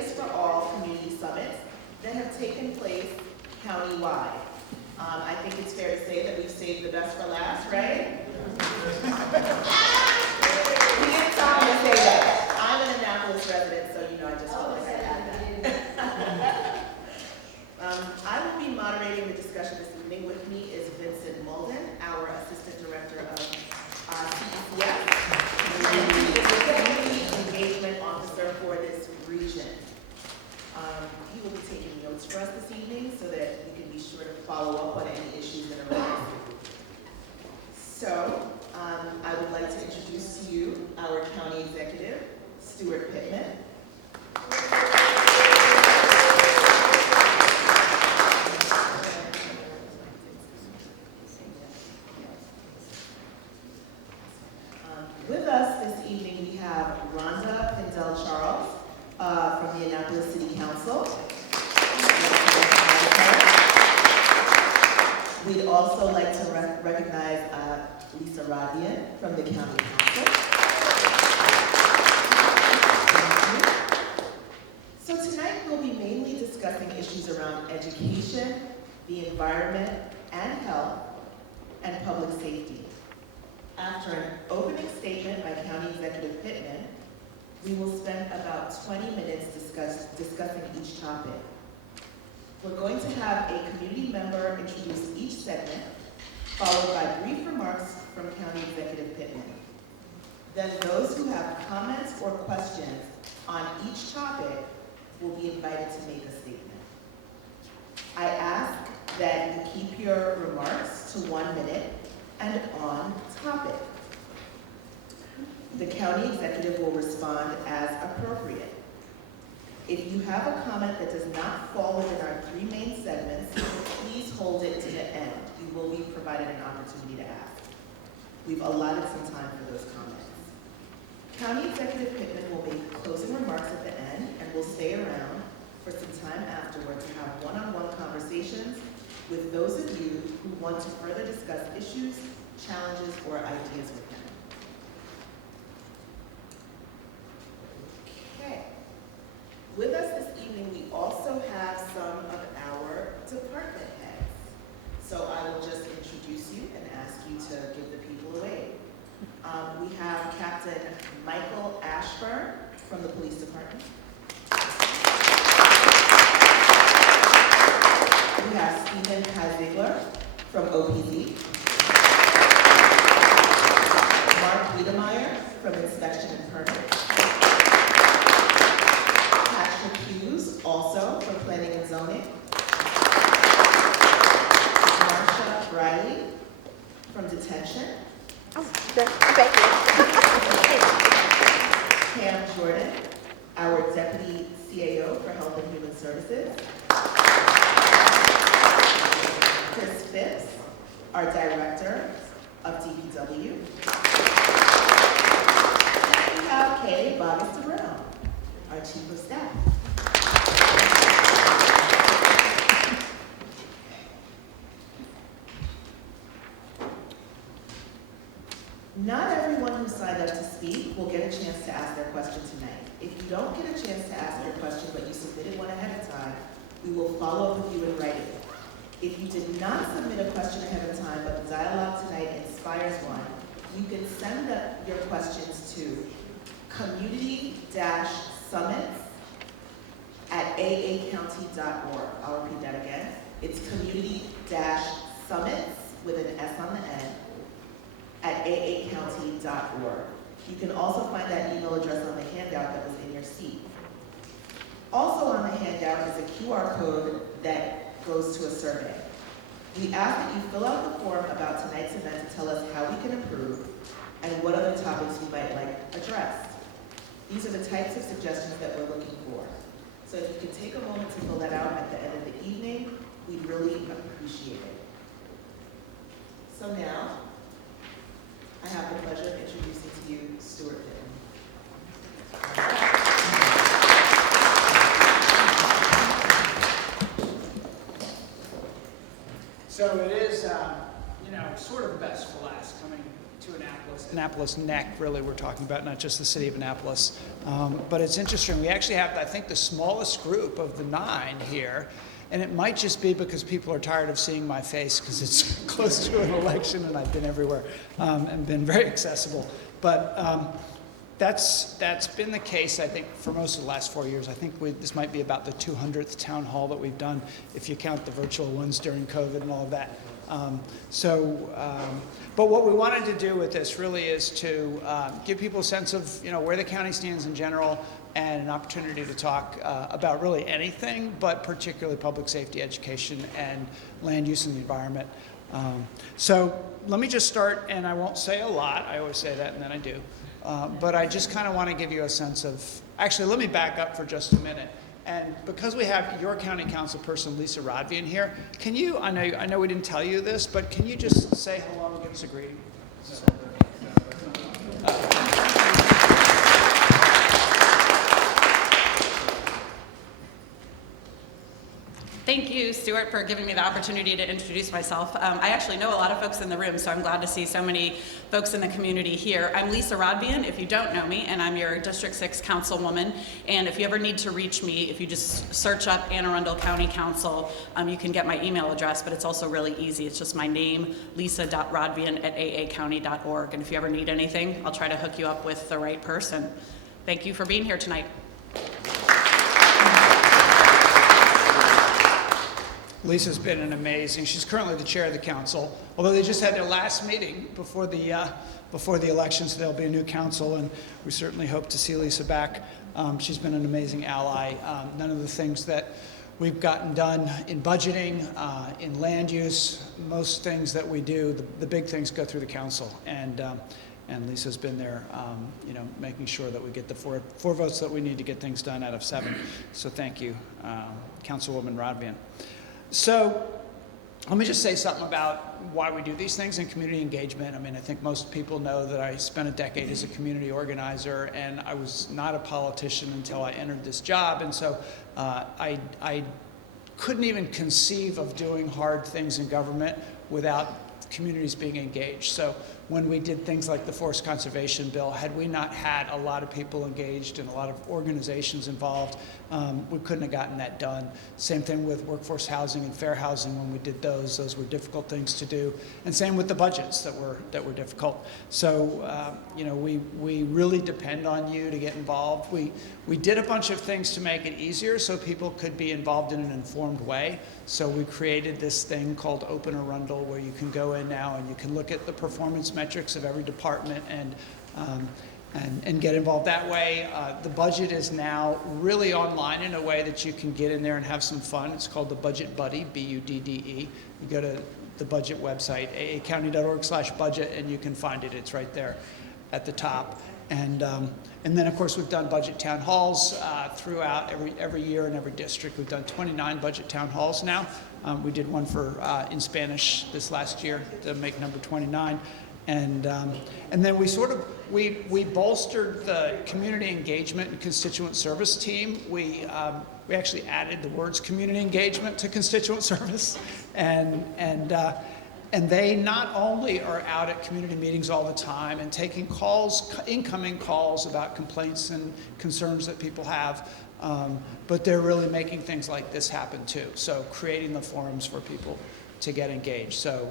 Place for All community summits that have taken place countywide. I think it's fair to say that we've saved the best for last, right? He didn't tell me to say that. I'm an Annapolis resident, so you know I just felt like I had that. I will be moderating the discussion this evening. With me is Vincent Mulden, our Assistant Director of CECF, and he is the Community Engagement Officer for this region. He will be taking notes for us this evening so that we can be sure to follow up on any issues that arise. So, I would like to introduce to you our County Executive, Stuart Pittman. With us this evening we have Arundel from the Annapolis City Council. We'd also like to recognize Lisa Radian from the County Council. So tonight we'll be mainly discussing issues around education, the environment and health, and public safety. After an opening statement by County Executive Pittman, we will spend about 20 minutes discussing each topic. We're going to have a community member introduce each segment, followed by brief remarks from County Executive Pittman. Then those who have comments or questions on each topic will be invited to make a statement. I ask that you keep your remarks to 1 minute and on topic. The County Executive will respond as appropriate. If you have a comment that does not fall within our 3 main segments, please hold it to the end. You will be provided an opportunity to ask. We've allotted some time for those comments. County Executive Pittman will make closing remarks at the end and will stay around for some time afterward to have one-on-one conversations with those of you who want to further discuss issues, challenges, or ideas with him. Okay. With us this evening, we also have some of our department heads. So I will just introduce you and ask you to give the people a wave. We have Captain Michael Ashburn from the Police Department. We have Stephen Kazigler from OPD. Mark Wiedemeyer from Inspection and Permit. Patrick Hughes, also from Planning and Zoning. Marsha Briley from Detention. Oh, thank you. Pam Jordan, our Deputy CAO for Health and Human Services. Chris Phipps, our Director of DPW. And we have Kay Bogus Brown, our Chief of Staff. Not everyone who signed up to speak will get a chance to ask their question tonight. If you don't get a chance to ask your question but you submitted one ahead of time, we will follow up with you in writing. If you did not submit a question ahead of time but the dialogue tonight inspires one, you can send your questions to community-summits@aacounty.org. I'll repeat that again. It's community-summits with an S on the end at aacounty.org. You can also find that email address on the handout that was in your seat. Also on the handout is a QR code that goes to a survey. We ask that you fill out the form about tonight's event to tell us how we can improve and what other topics you might like addressed. These are the types of suggestions that we're looking for. So if you could take a moment to fill that out at the end of the evening, we'd really appreciate it. So now, I have the pleasure of introducing to you Stuart Pittman. So it is, sort of best for last coming to Annapolis Annapolis neck, really, we're talking about, not just the city of Annapolis. But it's interesting. We actually have, I think, the smallest group of the 9 here. And it might just be because people are tired of seeing my face because it's close to an election and I've been everywhere and been very accessible. But that's been the case, I think, for most of the last 4 years. I think this might be about the 200th town hall that we've done, if you count the virtual ones during COVID and all of that. But what we wanted to do with this really is to give people a sense of, where the county stands in general, and an opportunity to talk about really anything, but particularly public safety, education, and land use and the environment. So let me just start, and I won't say a lot. I always say that, and then I do. But I just kind of want to give you a sense of, actually, let me back up for just a minute. And because we have your county council person, Lisa Rodvian, here, can you, I know we didn't tell you this, but can you just say hello and give us a greeting? Thank you, Stuart, for giving me the opportunity to introduce myself. I actually know a lot of folks in the room, so I'm glad to see so many folks in the community here. I'm Lisa Rodvian, if you don't know me, and I'm your District 6 councilwoman. And if you ever need to reach me, if you just search up Anne Arundel County Council, you can get my email address, but it's also really easy. It's just my name, lisa.rodvian@aacounty.org. And if you ever need anything, I'll try to hook you up with the right person. Thank you for being here tonight. Lisa's been she's currently the chair of the council, although they just had their last meeting before the election, so there'll be a new council, and we certainly hope to see Lisa back. She's been an amazing ally. None of the things that we've gotten done in budgeting, in land use, most things that we do, the big things go through the council, and Lisa's been there, making sure that we get the four votes that we need to get things done out of 7. So thank you, Councilwoman Rodvian. So let me just say something about why we do these things in community engagement. I mean, I think most people know that I spent a decade as a community organizer, and I was not a politician until I entered this job. And so I couldn't even conceive of doing hard things in government without communities being engaged. So when we did things like the Forest Conservation Bill, had we not had a lot of people engaged and a lot of organizations involved, we couldn't have gotten that done. Same thing with workforce housing and fair housing. When we did those were difficult things to do. And same with the budgets that were difficult. So we really depend on you to get involved. We did a bunch of things to make it easier so people could be involved in an informed way. So we created this thing called Open Arundel, where you can go in now and you can look at the performance metrics of every department and get involved that way. The budget is now really online in a way that you can get in there and have some fun. It's called the Budget Buddy, B-U-D-D-E. You go to the budget website, aacounty.org/budget, and you can find it. It's right there at the top. And then, of course, we've done budget town halls throughout every year in every district. We've done 29 budget town halls now. We did one in Spanish this last year to make number 29. And then we bolstered the community engagement and constituent service team. We actually added the words community engagement to constituent service, and they not only are out at community meetings all the time and taking incoming calls about complaints and concerns that people have, but they're really making things like this happen too. So creating the forums for people to get engaged. So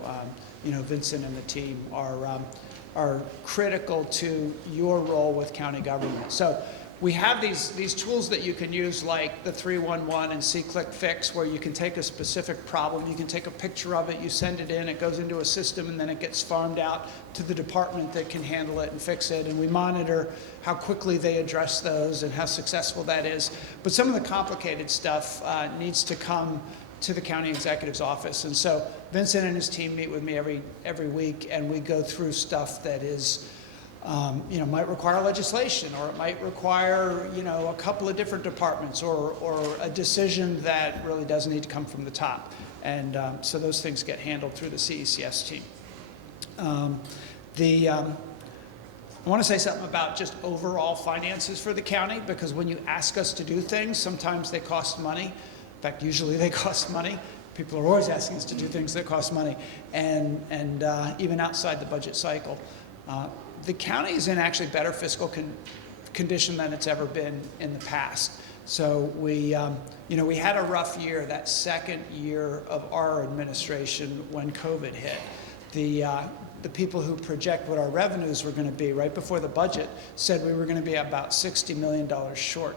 Vincent and the team are critical to your role with county government. So we have these tools that you can use, like the 311 and See-Click-Fix, where you can take a specific problem, you can take a picture of it, you send it in, it goes into a system, and then it gets farmed out to the department that can handle it and fix it. And we monitor how quickly they address those and how successful that is. But some of the complicated stuff needs to come to the county executive's office. And so Vincent and his team meet with me every week, and we go through stuff that is might require legislation, or it might require, a couple of different departments, or a decision that really does need to come from the top. And so those things get handled through the CECS team. I want to say something about just overall finances for the county, because when you ask us to do things, sometimes they cost money. In fact, usually they cost money. People are always asking us to do things that cost money, and even outside the budget cycle. the county is in actually better fiscal condition than it's ever been in the past. So we had a rough year, that second year of our administration when COVID hit. The people who project what our revenues were going to be right before the budget said we were going to be about $60 million short.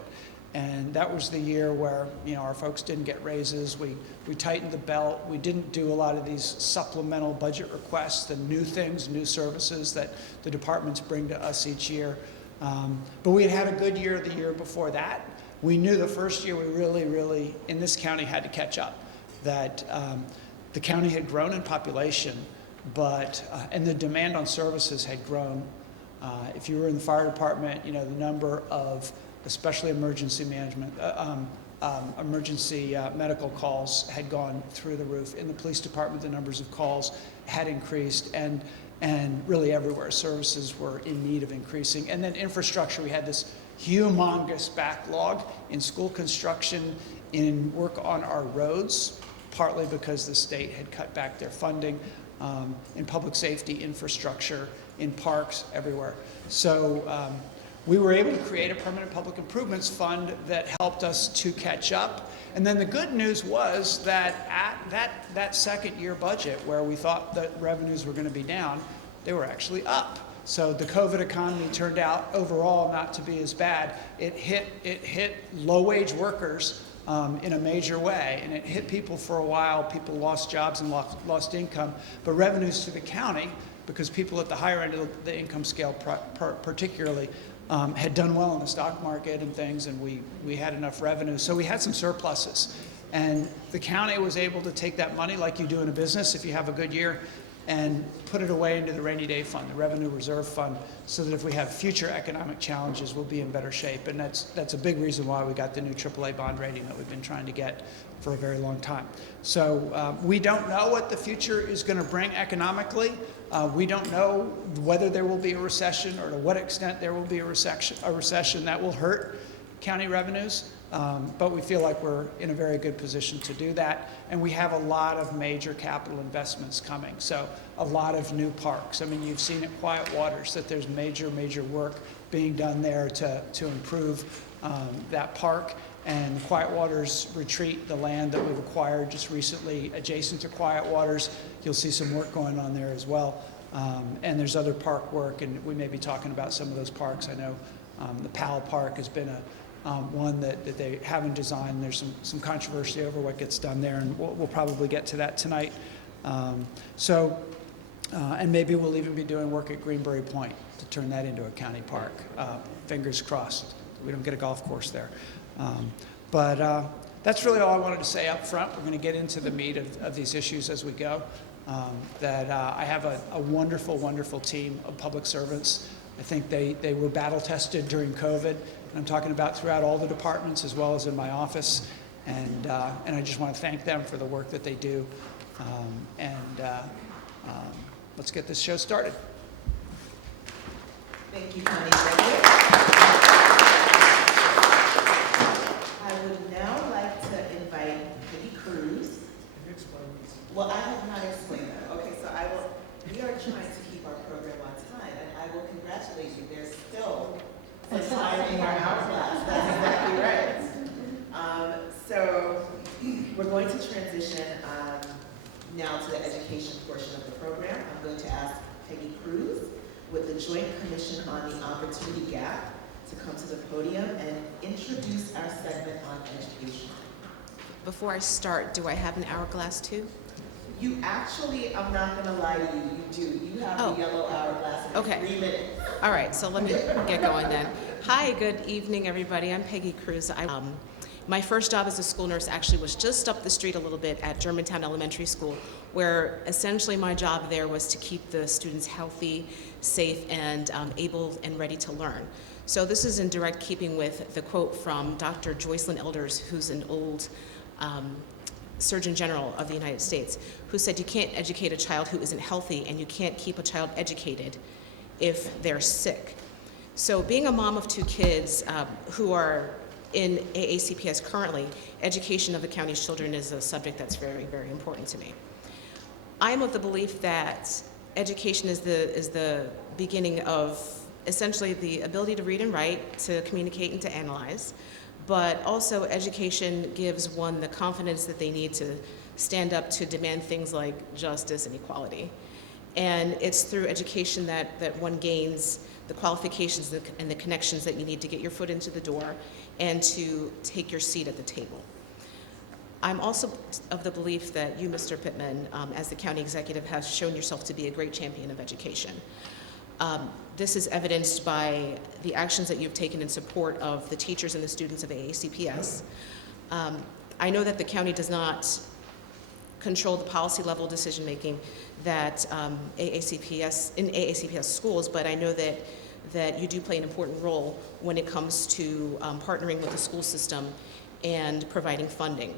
And that was the year where, our folks didn't get raises. We tightened the belt. We didn't do a lot of these supplemental budget requests, the new things, new services that the departments bring to us each year. But we had a good year the year before that. We knew the first year we really, in this county, had to catch up. That the county had grown in population, and the demand on services had grown. If you were in the fire department, the number of especially emergency management, emergency medical calls had gone through the roof. In the police department, the numbers of calls had increased, and really everywhere services were in need of increasing. And then infrastructure, we had this humongous backlog in school construction, in work on our roads, partly because the state had cut back their funding, in public safety infrastructure, in parks, everywhere. So we were able to create a permanent public improvements fund that helped us to catch up. And then the good news was that at that second year budget, where we thought that revenues were going to be down, they were actually up. So the COVID economy turned out overall not to be as bad. It hit low-wage workers in a major way, and it hit people for a while. People lost jobs and lost income, but revenues to the county, because people at the higher end of the income scale particularly had done well in the stock market and things, and we had enough revenue. So we had some surpluses. And the county was able to take that money, like you do in a business if you have a good year, and put it away into the rainy day fund, the revenue reserve fund, so that if we have future economic challenges, we'll be in better shape. And that's a big reason why we got the new AAA bond rating that we've been trying to get for a very long time. So we don't know what the future is going to bring economically. We don't know whether there will be a recession or to what extent there will be a recession that will hurt county revenues. But we feel like we're in a very good position to do that. And we have a lot of major capital investments coming. So a lot of new parks. I mean, you've seen at Quiet Waters that there's major work being done there to improve that park. And Quiet Waters Retreat, the land that we've acquired just recently adjacent to Quiet Waters, you'll see some work going on there as well. And there's other park work, and we may be talking about some of those parks. I know the Powell Park has been one that they haven't designed. There's some controversy over what gets done there, and we'll probably get to that tonight. And maybe we'll even be doing work at Greenberry Point to turn that into a county park. Fingers crossed. We don't get a golf course there. But that's really all I wanted to say up front. We're going to get into the meat of these issues as we go. I have a wonderful team of public servants. I think they were battle tested during COVID, and I'm talking about throughout all the departments as well as in my office. And I just want to thank them for the work that they do. Let's get this show started. Thank you, County Executive. I would now like to invite Peggy Cruz. Well, I have not explained that. Okay, so we are trying to keep our program on time, and I will congratulate you. There's still some time in our hourglass. That's exactly right. So we're going to transition now to the education portion of the program. I'm going to ask Peggy Cruz with the Joint Commission on the Opportunity Gap to come to the podium and introduce our segment on education. Before I start, do I have an hourglass too? You actually, I'm not going to lie to you, you do. You have the yellow hourglass in 3 minutes. All right, so let me get going then. Hi, good evening, everybody. I'm Peggy Cruz. My first job as a school nurse actually was just up the street a little bit at Germantown Elementary School, where essentially my job there was to keep the students healthy, safe, and able and ready to learn. So this is in direct keeping with the quote from Dr. Joycelyn Elders, who's an old Surgeon General of the United States, who said you can't educate a child who isn't healthy, and you can't keep a child educated if they're sick. So being a mom of 2 kids who are in AACPS currently, education of the county's children is a subject that's very important to me. I'm of the belief that education is the beginning of essentially the ability to read and write, to communicate and to analyze, but also education gives one the confidence that they need to stand up to demand things like justice and equality. And it's through education that one gains the qualifications and the connections that you need to get your foot into the door and to take your seat at the table. I'm also of the belief that you, Mr. Pittman, as the county executive, have shown yourself to be a great champion of education. This is evidenced by the actions that you've taken in support of the teachers and the students of AACPS. I know that the county does not control the policy level decision making that in AACPS schools, but I know that you do play an important role when it comes to partnering with the school system and providing funding.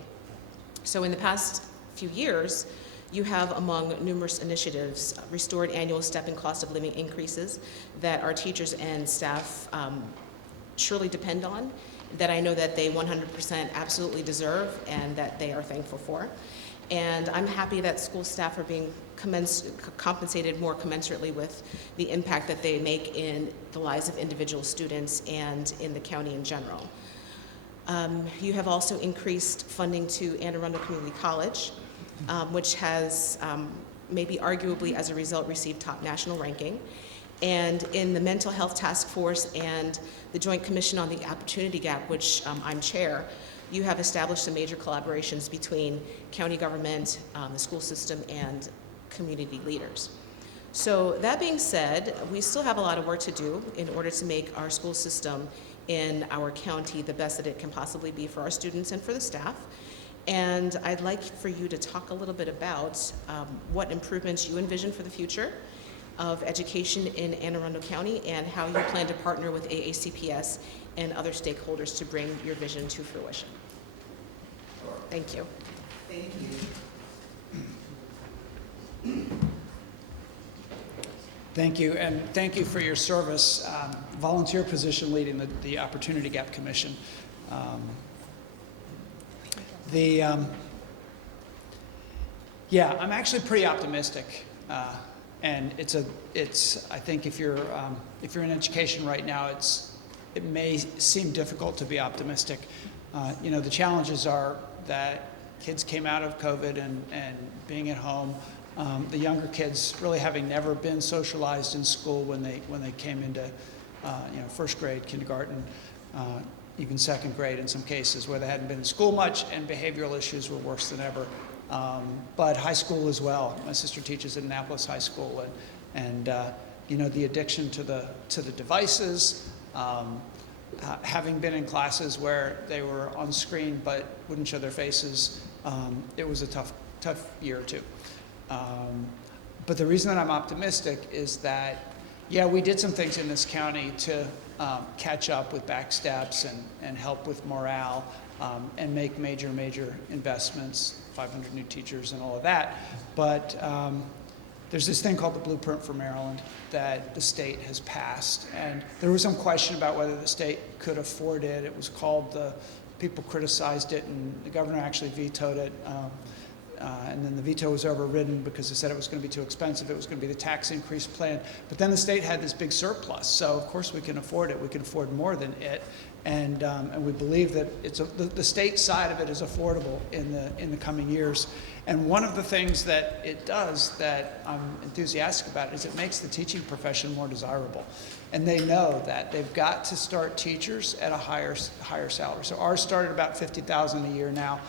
So in the past few years, you have, among numerous initiatives, restored annual step and cost of living increases that our teachers and staff surely depend on, that I know that they 100% absolutely deserve and that they are thankful for. And I'm happy that school staff are being compensated more commensurately with the impact that they make in the lives of individual students and in the county in general. You have also increased funding to Arundel Community College, which has maybe arguably as a result received top national ranking. And in the Mental Health Task Force and the Joint Commission on the Opportunity Gap, which I'm chair, you have established some major collaborations between county government, the school system, and community leaders. So that being said, we still have a lot of work to do in order to make our school system in our county the best that it can possibly be for our students and for the staff. And I'd like for you to talk a little bit about what improvements you envision for the future of education in Anne Arundel County and how you plan to partner with AACPS and other stakeholders to bring your vision to fruition. Thank you. Thank you. Thank you, and thank you for your service, volunteer position leading the Opportunity Gap Commission. Yeah, I'm actually pretty optimistic, and I think if you're in education right now, it may seem difficult to be optimistic. You know, the challenges are that kids came out of COVID and being at home. The younger kids really having never been socialized in school when they came into first grade, kindergarten, even second grade in some cases where they hadn't been in school much, and behavioral issues were worse than ever. But high school as well. My sister teaches at Annapolis High School, and the addiction to the devices. Having been in classes where they were on screen but wouldn't show their faces, it was a tough year or two. But the reason that I'm optimistic is that, yeah, we did some things in this county to catch up with back steps and help with morale and make major investments, 500 new teachers and all of that. But there's this thing called the Blueprint for Maryland that the state has passed. And there was some question about whether the state could afford it. It was called, people criticized it, and the governor actually vetoed it. And then the veto was overridden because they said it was going to be too expensive. It was going to be the tax increase plan. But then the state had this big surplus. So of course we can afford it. We can afford more than it. And we believe that the state side of it is affordable in the coming years. And one of the things that it does that I'm enthusiastic about is it makes the teaching profession more desirable. And they know that they've got to start teachers at a higher salary. So ours start at about $50,000 a year now.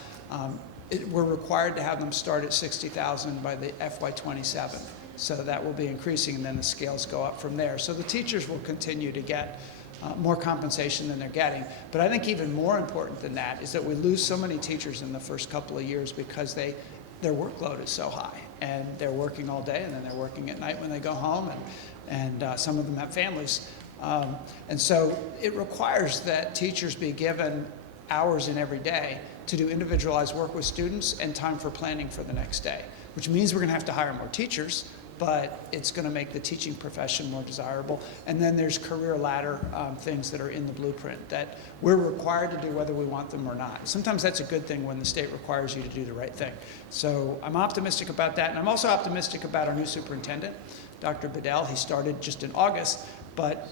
We're required to have them start at $60,000 by the FY27. So that will be increasing, and then the scales go up from there. So the teachers will continue to get more compensation than they're getting. But I think even more important than that is that we lose so many teachers in the first couple of years because their workload is so high, and they're working all day, and then they're working at night when they go home, and some of them have families. And so it requires that teachers be given hours in every day to do individualized work with students and time for planning for the next day, which means we're going to have to hire more teachers, but it's going to make the teaching profession more desirable. And then there's career ladder things that are in the blueprint that we're required to do whether we want them or not. Sometimes that's a good thing when the state requires you to do the right thing. So I'm optimistic about that, and I'm also optimistic about our new superintendent, Dr. Bedell. He started just in August, but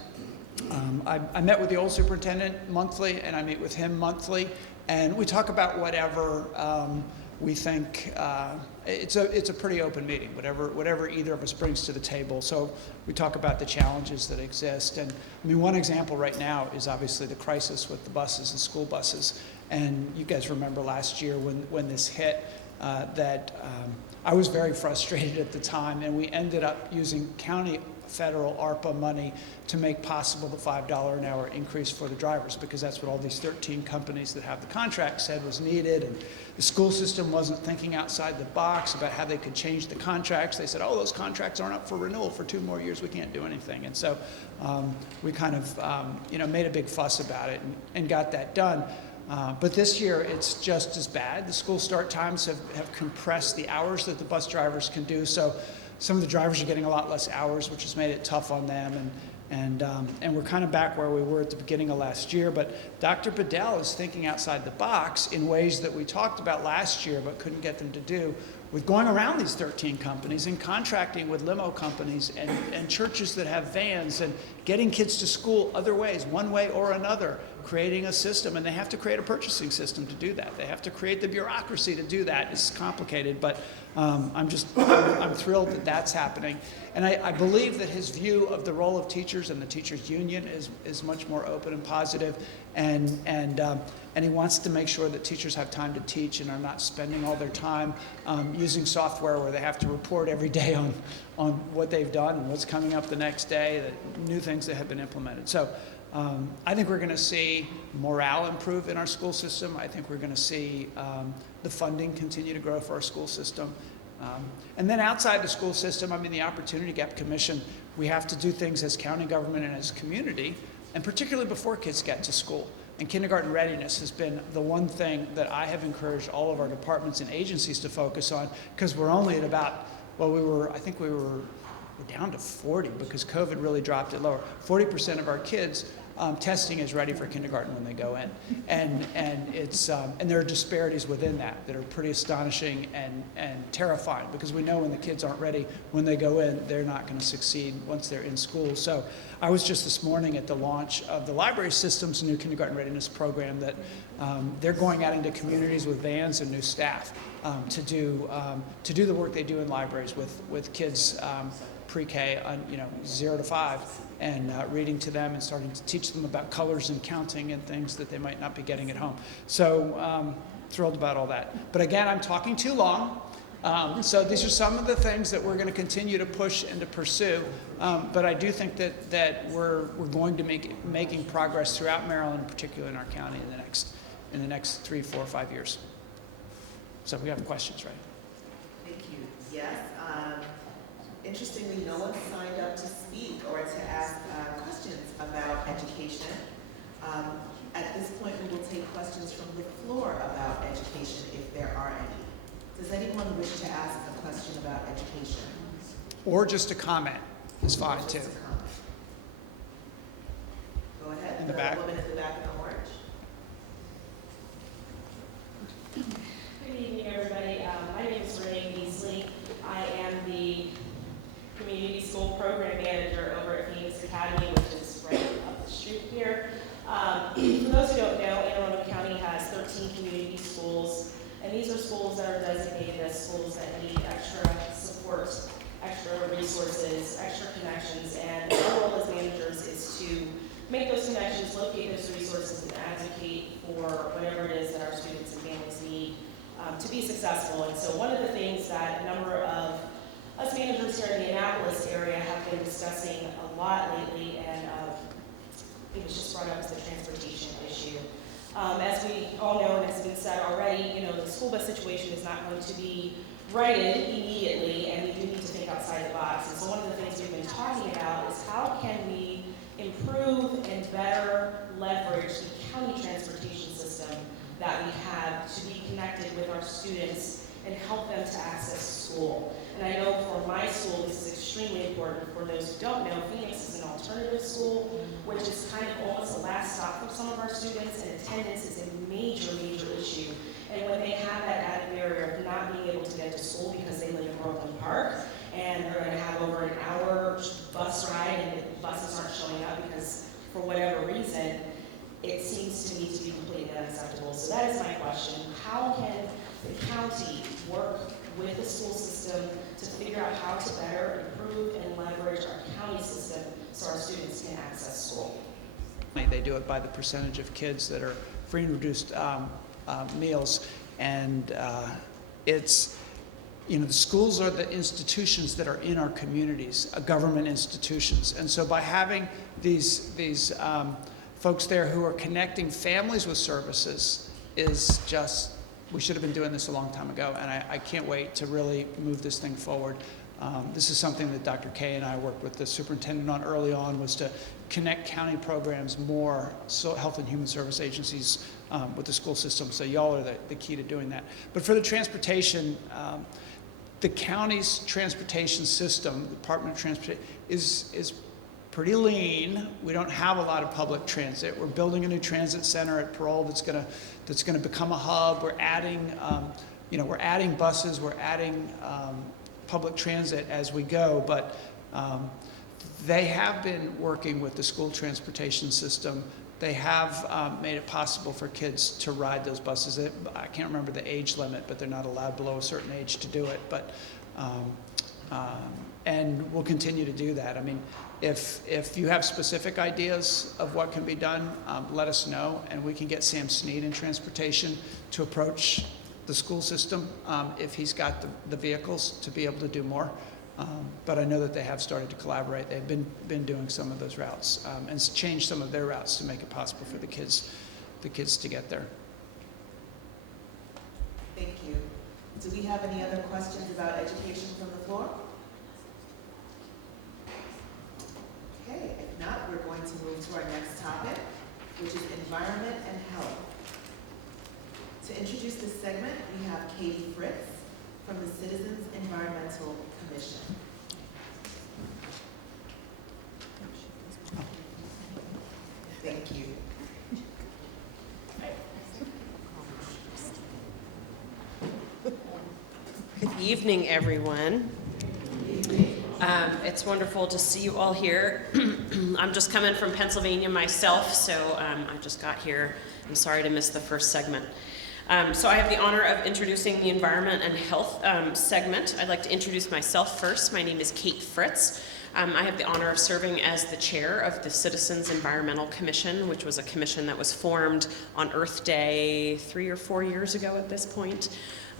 I met with the old superintendent monthly, and I meet with him monthly, and we talk about whatever we think. It's a pretty open meeting, whatever either of us brings to the table. So we talk about the challenges that exist. And I mean, one example right now is obviously the crisis with the buses and school buses. And you guys remember last year when this hit, that I was very frustrated at the time, and we ended up using county federal ARPA money to make possible the $5 an hour increase for the drivers, because that's what all these 13 companies that have the contract said was needed. And the school system wasn't thinking outside the box about how they could change the contracts. They said, oh, those contracts aren't up for renewal for 2 more years, we can't do anything. And so we kind of made a big fuss about it and got that done. But this year, it's just as bad. The school start times have compressed the hours that the bus drivers can do. So some of the drivers are getting a lot less hours, which has made it tough on them. And we're kind of back where we were at the beginning of last year. But Dr. Bedell is thinking outside the box in ways that we talked about last year but couldn't get them to do, with going around these 13 companies and contracting with limo companies and churches that have vans and getting kids to school other ways, one way or another, creating a system. And they have to create a purchasing system to do that. They have to create the bureaucracy to do that. It's complicated, but I'm thrilled that that's happening. And I believe that his view of the role of teachers and the teachers union is much more open and positive, and he wants to make sure that teachers have time to teach and are not spending all their time using software where they have to report every day on what they've done and what's coming up the next day, the new things that have been implemented. So I think we're going to see morale improve in our school system. I think we're going to see the funding continue to grow for our school system. And then outside the school system, I mean, the Opportunity Gap Commission, we have to do things as county government and as community, and particularly before kids get to school. And kindergarten readiness has been the one thing that I have encouraged all of our departments and agencies to focus on, because we're only at about, well, we're down to 40 because COVID really dropped it lower. 40% of our kids testing is ready for kindergarten when they go in, and there are disparities within that are pretty astonishing and terrifying, because we know when the kids aren't ready when they go in, they're not going to succeed once they're in school. So I was just this morning at the launch of the library system's new kindergarten readiness program that they're going out into communities with vans and new staff to do the work they do in libraries with kids pre-K, 0 to 5, and reading to them and starting to teach them about colors and counting and things that they might not be getting at home. So thrilled about all that. But again, I'm talking too long. So these are some of the things that we're going to continue to push and to pursue. But I do think that we're going to making progress throughout Maryland, and particularly in our county, in the next 3, 4, 5 years. So we have questions, right? Thank you. Yes. Interestingly, no one signed up to speak or to ask questions about education. At this point, we will take questions from the floor about education, if there are any. Does anyone wish to ask a question about education? Or just a comment is fine, too. Just a comment. Go ahead. In the back. Woman in the back in orange. Good evening, everybody. My name is Renee Beasley. I am the Community School Program Manager over at Phoenix Academy, which is right up the street here. For those who don't know, Anne Arundel County has 13 community schools, and these are schools that are designated as schools that need extra support, extra resources, extra connections, and our role as managers is to make those connections, locate those resources, and advocate for whatever it is that our students and families need to be successful. And so one of the things that a number of us managers here in the Annapolis area have been discussing a lot lately, and it was just brought up as the transportation issue. As we all know, and has been said already, the school bus situation is not going to be righted immediately, and we do need to think outside the box. And so one of the things we've been talking about is how can we improve and better leverage the county transportation system that we have to be connected with our students and help them to access school. And I know for my school, this is extremely important. For those who don't know, Phoenix is an alternative school, which is kind of almost a last stop for some of our students, and attendance is a major, major issue. And when they have that added barrier of not being able to get to school because they live in Brooklyn Park, and they're gonna have over an hour bus ride, and the buses aren't showing up because for whatever reason, it seems to me to be completely unacceptable. So that is my question. How can the county work with the school system to figure out how to better improve and leverage our county system so our students can access school? They do it by the percentage of kids that are free and reduced meals, and it's, you know, the schools are the institutions that are in our communities, government institutions, and so by having these folks there who are connecting families with services is just, we should have been doing this a long time ago, and I can't wait to really move this thing forward. This is something that Dr. Kay and I worked with the superintendent on early on, was to connect county programs more, so health and human service agencies with the school system. So y'all are the key to doing that. But for the transportation, the county's transportation system, the Department of Transportation, is pretty lean. We don't have a lot of public transit. We're building a new transit center at Parole that's gonna become a hub. We're adding, we're adding buses. We're adding public transit as we go. But they have been working with the school transportation system. They have made it possible for kids to ride those buses. I can't remember the age limit, but they're not allowed below a certain age to do it. But and we'll continue to do that. I mean, if you have specific ideas of what can be done, let us know, and we can get Sam Sneed in transportation to approach the school system if he's got the vehicles to be able to do more. But I know that they have started to collaborate. They've been doing some of those routes and changed some of their routes to make it possible for the kids to get there. Thank you. Do we have any other questions about education from the floor? Okay, if not, we're going to move to our next topic, which is environment and health. To introduce this segment, we have Katie Fritz from the Citizens Environmental Commission. Thank you. Good evening, everyone. It's wonderful to see you all here. I'm just coming from Pennsylvania myself, so I just got here. I'm sorry to miss the first segment. So I have the honor of introducing the Environment and Health segment. I'd like to introduce myself first. My name is Kate Fritz. I have the honor of serving as the chair of the Citizens Environmental Commission, which was a commission that was formed on Earth Day 3 or 4 years ago at this point.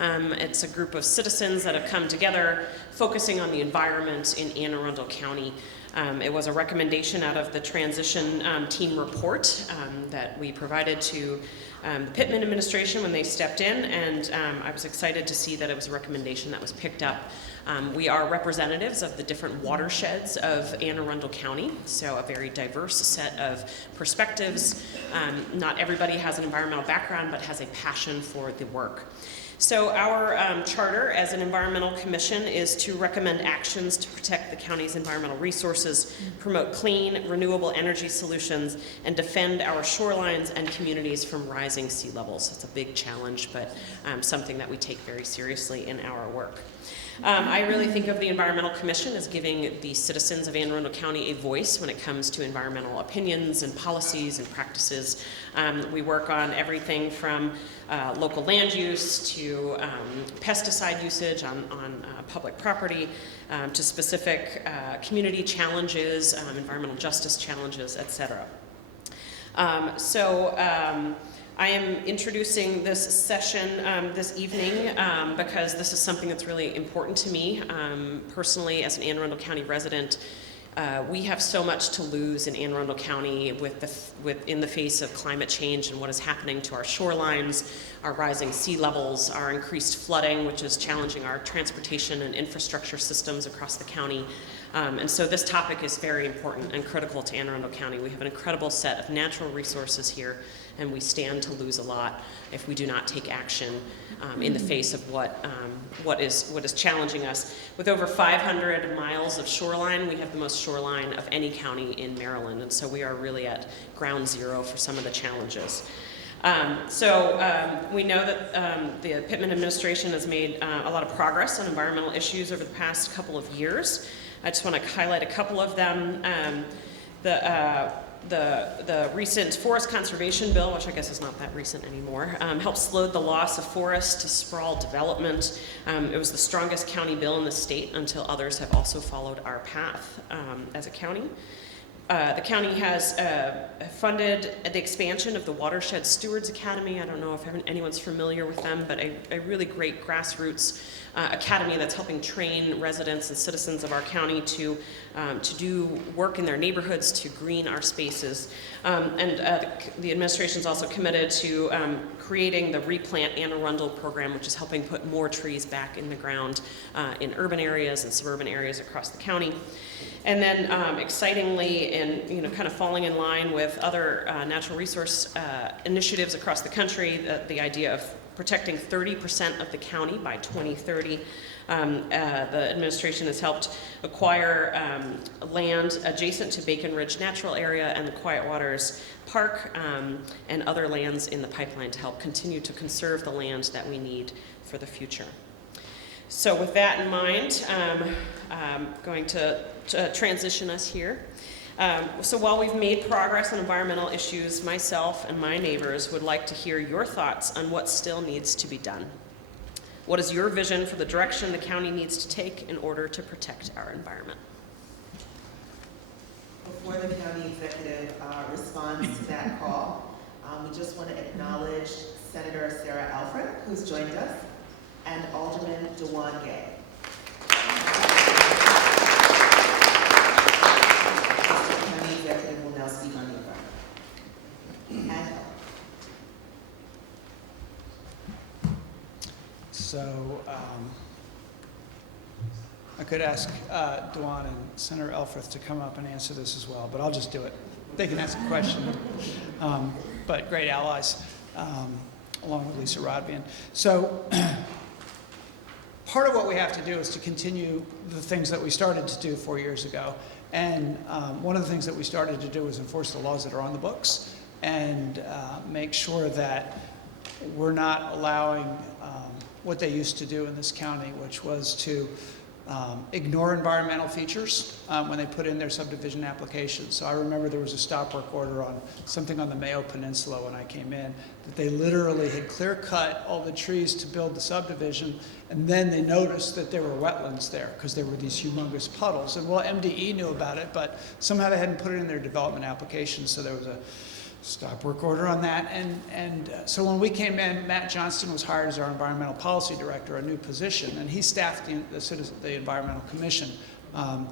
It's a group of citizens that have come together focusing on the environment in Anne Arundel County. It was a recommendation out of the transition team report that we provided to the Pittman administration when they stepped in, and I was excited to see that it was a recommendation that was picked up. We are representatives of the different watersheds of Anne Arundel County, so a very diverse set of perspectives. Not everybody has an environmental background, but has a passion for the work. So our charter as an environmental commission is to recommend actions to protect the county's environmental resources, promote clean, renewable energy solutions, and defend our shorelines and communities from rising sea levels. It's a big challenge, but something that we take very seriously in our work. I really think of the Environmental Commission as giving the citizens of Anne Arundel County a voice when it comes to environmental opinions and policies and practices. We work on everything from local land use to pesticide usage on public property to specific community challenges, environmental justice challenges, etc. I am introducing this session this evening because this is something that's really important to me. Personally, as an Anne Arundel County resident, we have so much to lose in Anne Arundel County in the face of climate change and what is happening to our shorelines, our rising sea levels, our increased flooding, which is challenging our transportation and infrastructure systems across the county. And so this topic is very important and critical to Anne Arundel County. We have an incredible set of natural resources here, and we stand to lose a lot if we do not take action in the face of what is challenging us. With over 500 miles of shoreline, we have the most shoreline of any county in Maryland, and so we are really at ground zero for some of the challenges. We know that the Pittman administration has made a lot of progress on environmental issues over the past couple of years. I just want to highlight a couple of them. The recent forest conservation bill, which I guess is not that recent anymore, helped slow the loss of forests to sprawl development. It was the strongest county bill in the state until others have also followed our path as a county. The county has funded the expansion of the Watershed Stewards Academy. I don't know if anyone's familiar with them, but a really great grassroots academy that's helping train residents and citizens of our county to do work in their neighborhoods, to green our spaces. The administration is also committed to creating the Replant Arundel program, which is helping put more trees back in the ground in urban areas and suburban areas across the county. And then, excitingly, and kind of falling in line with other natural resource initiatives across the country, the idea of protecting 30% of the county by 2030. The administration has helped acquire land adjacent to Bacon Ridge Natural Area and the Quiet Waters Park and other lands in the pipeline to help continue to conserve the land that we need for the future. So with that in mind, I'm going to transition us here. So while we've made progress on environmental issues, myself and my neighbors would like to hear your thoughts on what still needs to be done. What is your vision for the direction the county needs to take in order to protect our environment? Before the county executive responds to that call, we just want to acknowledge Senator Sarah Alfred, who's joined us, and Alderman Dewan Gay. The county executive will now speak on the environment. And health. So I could ask Dewan and Senator Elfreth to come up and answer this as well, but I'll just do it. They can ask a question, but great allies, along with Lisa Rodbian. So part of what we have to do is to continue the things that we started to do 4 years ago. And one of the things that we started to do was enforce the laws that are on the books and make sure that we're not allowing what they used to do in this county, which was to ignore environmental features when they put in their subdivision applications. So I remember there was a stop work order on something on the Mayo Peninsula when I came in, that they literally had clear cut all the trees to build the subdivision, and then they noticed that there were wetlands there because there were these humongous puddles. And well, MDE knew about it, but somehow they hadn't put it in their development application, so there was a stop work order on that. And so when we came in, Matt Johnston was hired as our environmental policy director, a new position, and he staffed the Environmental Commission. One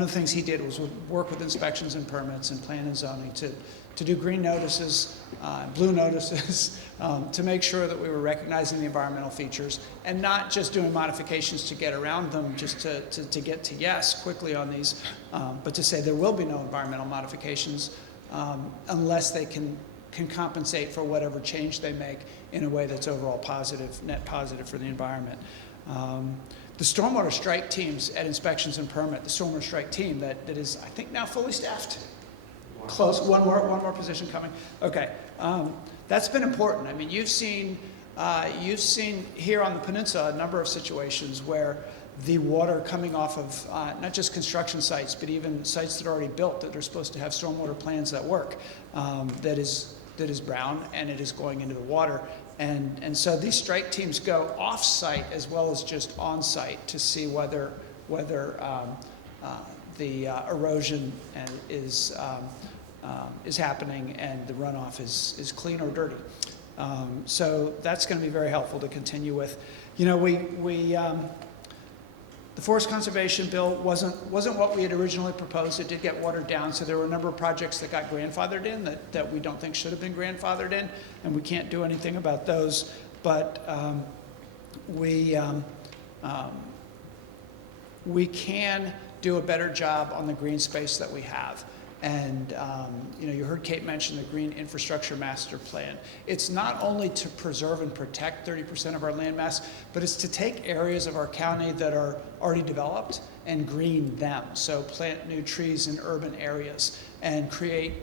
of the things he did was work with inspections and permits and plan and zoning to do green notices, blue notices, to make sure that we were recognizing the environmental features and not just doing modifications to get around them, just to get to yes quickly on these, but to say there will be no environmental modifications unless they can compensate for whatever change they make in a way that's overall positive, net positive for the environment. The stormwater strike teams at inspections and permit, the stormwater strike team that is, I think, now fully staffed. Close, one more position coming. Okay, that's been important. I mean, you've seen here on the peninsula a number of situations where the water coming off of not just construction sites, but even sites that are already built that are supposed to have stormwater plans that work, that is brown and it is going into the water. And so these strike teams go off-site as well as just on-site to see whether the erosion is happening and the runoff is clean or dirty. So that's going to be very helpful to continue with. You know, the forest conservation bill wasn't what we had originally proposed. It did get watered down, so there were a number of projects that got grandfathered in that we don't think should have been grandfathered in, and we can't do anything about those. But we can do a better job on the green space that we have. And you heard Kate mention the Green Infrastructure Master Plan. It's not only to preserve and protect 30% of our land mass, but it's to take areas of our county that are already developed and green them. So plant new trees in urban areas and create,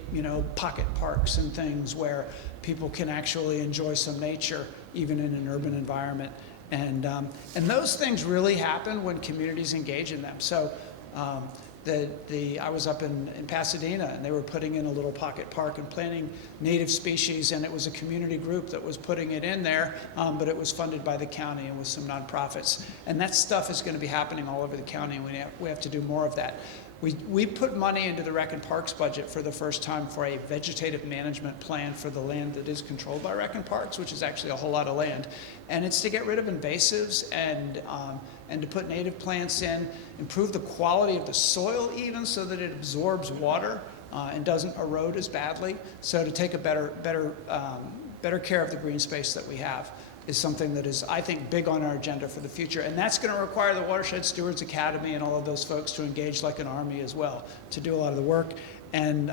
pocket parks and things where people can actually enjoy some nature, even in an urban environment. And those things really happen when communities engage in them. So I was up in Pasadena, and they were putting in a little pocket park and planting native species, and it was a community group that was putting it in there, but it was funded by the county and with some nonprofits. And that stuff is going to be happening all over the county, and we have to do more of that. We put money into the Rec and Parks budget for the first time for a vegetative management plan for the land that is controlled by Rec and Parks, which is actually a whole lot of land. And it's to get rid of invasives and to put native plants in, improve the quality of the soil even so that it absorbs water and doesn't erode as badly. So to take a better care of the green space that we have is something that is, I think, big on our agenda for the future. And that's going to require the Watershed Stewards Academy and all of those folks to engage like an army as well, to do a lot of the work. And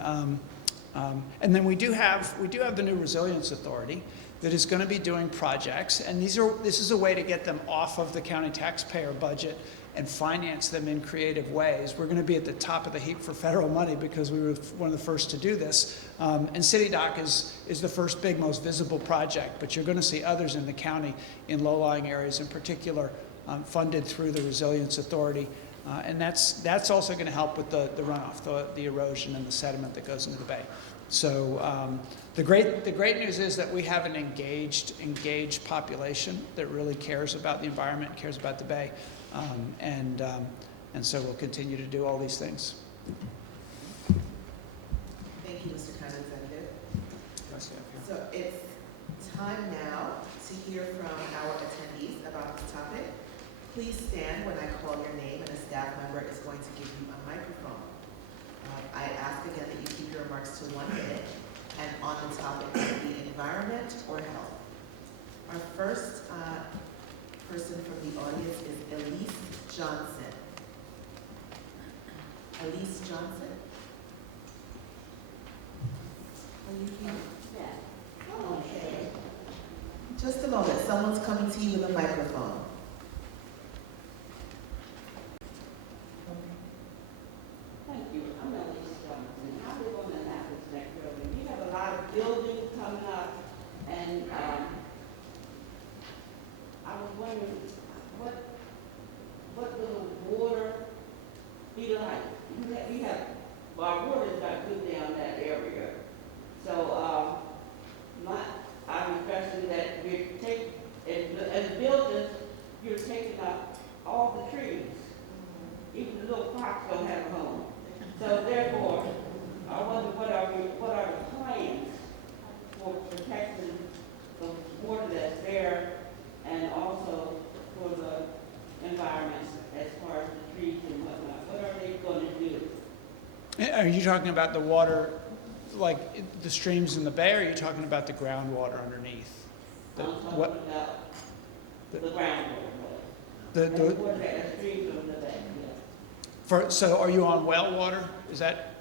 then we do have the new Resilience Authority that is going to be doing projects. And this is a way to get them off of the county taxpayer budget and finance them in creative ways. We're going to be at the top of the heap for federal money because we were one of the first to do this. And City Dock is the first big, most visible project, but you're going to see others in the county in low-lying areas in particular funded through the Resilience Authority. And that's also going to help with the runoff, the erosion and the sediment that goes into the bay. So the great news is that we have an engaged population that really cares about the environment, cares about the bay. And so we'll continue to do all these things. Thank you, Mr. County Executive. So it's time now to hear from our attendees about this topic. Please stand when I call your name, and a staff member is going to give you a microphone. I ask again that you keep your remarks to 1 minute and on the topic of the environment or health. Our first person from the audience is Elise Johnson. Elise Johnson? Are you here? Yeah. Oh, okay. Just a moment. Someone's coming to you with a microphone. Thank you. I'm Elise Johnson. I live on the Annapolis next building. We have a lot of buildings coming up, and I was wondering what will the water be like? Our water's not good down that area. So I'm requesting that as builders, you're taking up all the trees. Even the little fox don't have a home. So therefore, I wonder what are the plans for protecting the water that's there and also for the environment as far as the trees and whatnot. What are they going to do? Are you talking about the water, like the streams in the bay, or are you talking about the groundwater underneath? I'm talking about the groundwater. The water that streams from the bay, yeah. So are you on well water? Is that?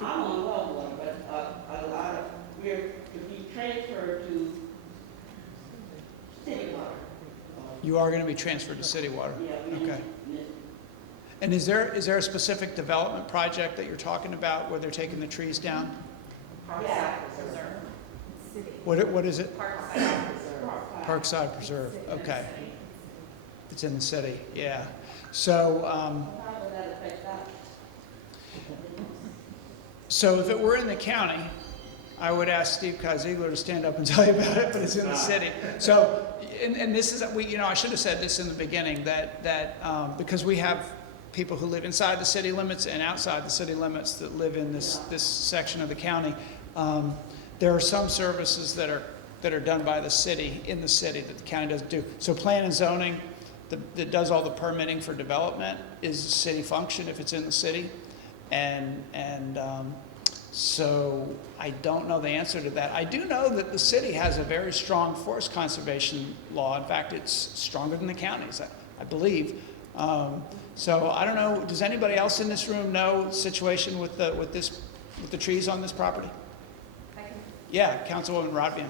I'm on well water, but a lot of, we're to be transferred to city water. You are going to be transferred to city water? Yeah. Okay. And is there a specific development project that you're talking about where they're taking the trees down? Yeah. What is it? Parkside Preserve. Parkside Preserve. Okay. It's in the city. Yeah. So. How would that affect that? So if it were in the county, I would ask Steve Kazigler to stand up and tell you about it, but it's in the city. So, and this is, I should have said this in the beginning, that because we have people who live inside the city limits and outside the city limits that live in this section of the county, there are some services that are done by the city, in the city, that the county doesn't do. So plan and zoning, that does all the permitting for development, is a city function if it's in the city. So I don't know the answer to that. I do know that the city has a very strong forest conservation law. In fact, it's stronger than the counties, I believe. So I don't know. Does anybody else in this room know the situation with this with the trees on this property? I can- Yeah, Councilwoman Rodvian.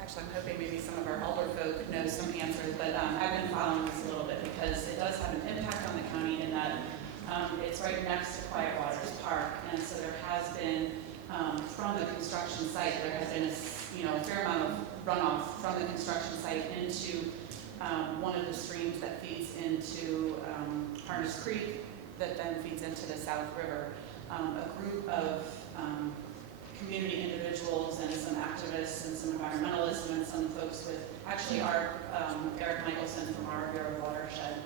Actually, I'm hoping maybe some of our elder folk know some answers, but I've been following this a little bit because it does have an impact on the county in that it's right next to Quiet Waters Park, and so there has been, from the construction site, there has been a fair amount of runoff from the construction site into one of the streams that feeds into Harness Creek, that then feeds into the South River. A group of community individuals and some activists and some environmentalists and some folks with, actually Eric Michelson from our Bureau of Watershed.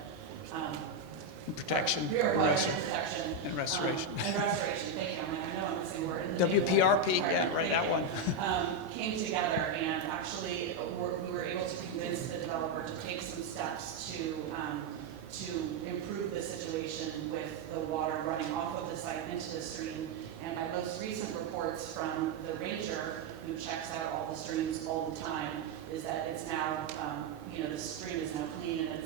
Protection. Bureau of and Watershed rest- Protection. And restoration. And restoration, thank you. I know I'm missing a word. in the name of that WPRP, yeah, department. right, Thank that you. one. Came together and actually we were able to convince the developer to take some steps to improve the situation with the water running off of the site into the stream. And my most recent reports from the ranger, who checks out all the streams all the time, is that it's now, the stream is now clean, and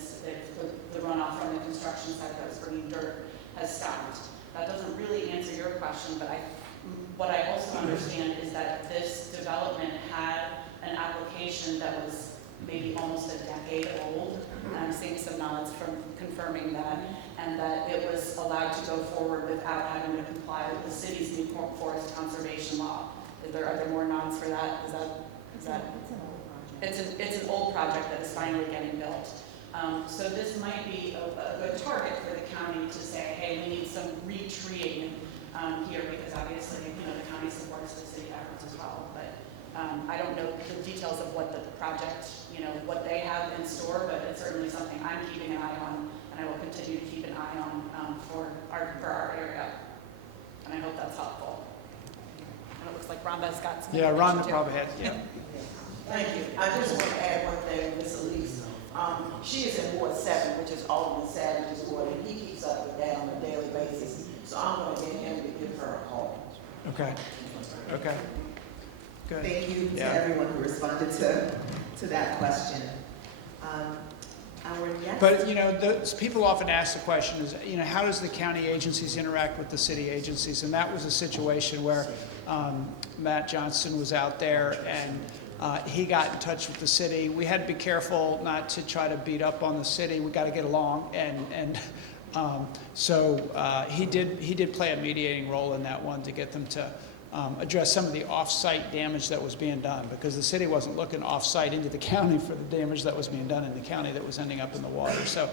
the runoff from the construction site that was bringing dirt has stopped. That doesn't really answer your question, but what I also understand is that this development had an application that was maybe almost a decade old. And I'm seeing some nods from confirming that, and that it was allowed to go forward without having to comply with the city's new forest conservation law. Are there more nods for that? Is that? It's an old project that is finally getting built. So this might be a good target for the county to say, hey, we need some retreeing here, because obviously, the county supports the city efforts as well. But I don't know the details of what the project, what they have in store, but it's certainly something I'm keeping an eye on, and I will continue to keep an eye on for our area. And I hope that's helpful. And it looks like Rhonda's got some. Yeah, information Rhonda too. probably had, yeah. Thank you. I just want to add one thing, Ms. Elise. She is in Ward 7, which is Alderman Savage's ward, and he keeps up with that on a daily basis. So I'm going to get him to give her a call. Okay. Good. Thank you to Yeah. everyone who responded to that question. Our next. But, people often ask the question is, how does the county agencies interact with the city agencies? And that was a situation where Matt Johnson was out there and he got in touch with the city. We had to be careful not to try to beat up on the city. We got to get along. So he did play a mediating role in that one to get them to address some of the off-site damage that was being done, because the city wasn't looking off-site into the county for the damage that was being done in the county that was ending up in the water. So,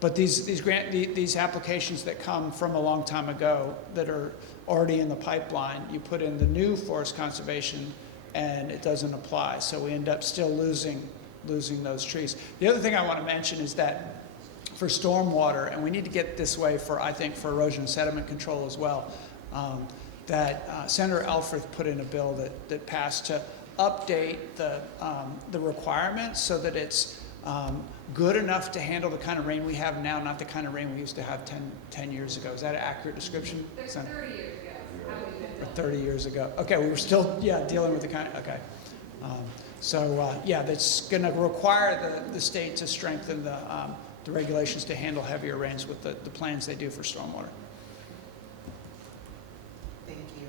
but these applications that come from a long time ago that are already in the pipeline, you put in the new forest conservation and it doesn't apply. So we end up still losing those trees. The other thing I want to mention is that for stormwater, and we need to get this way for erosion and sediment control as well, that Senator Elfreth put in a bill that passed to update the requirements so that it's good enough to handle the kind of rain we have now, not the kind of rain we used to have 10 years ago. Is that an accurate description? 30 years ago. Or 30 years ago. Okay, we were still, dealing with the kind of, okay. That's going to require the state to strengthen the regulations to handle heavier rains with the plans they do for stormwater. Thank you.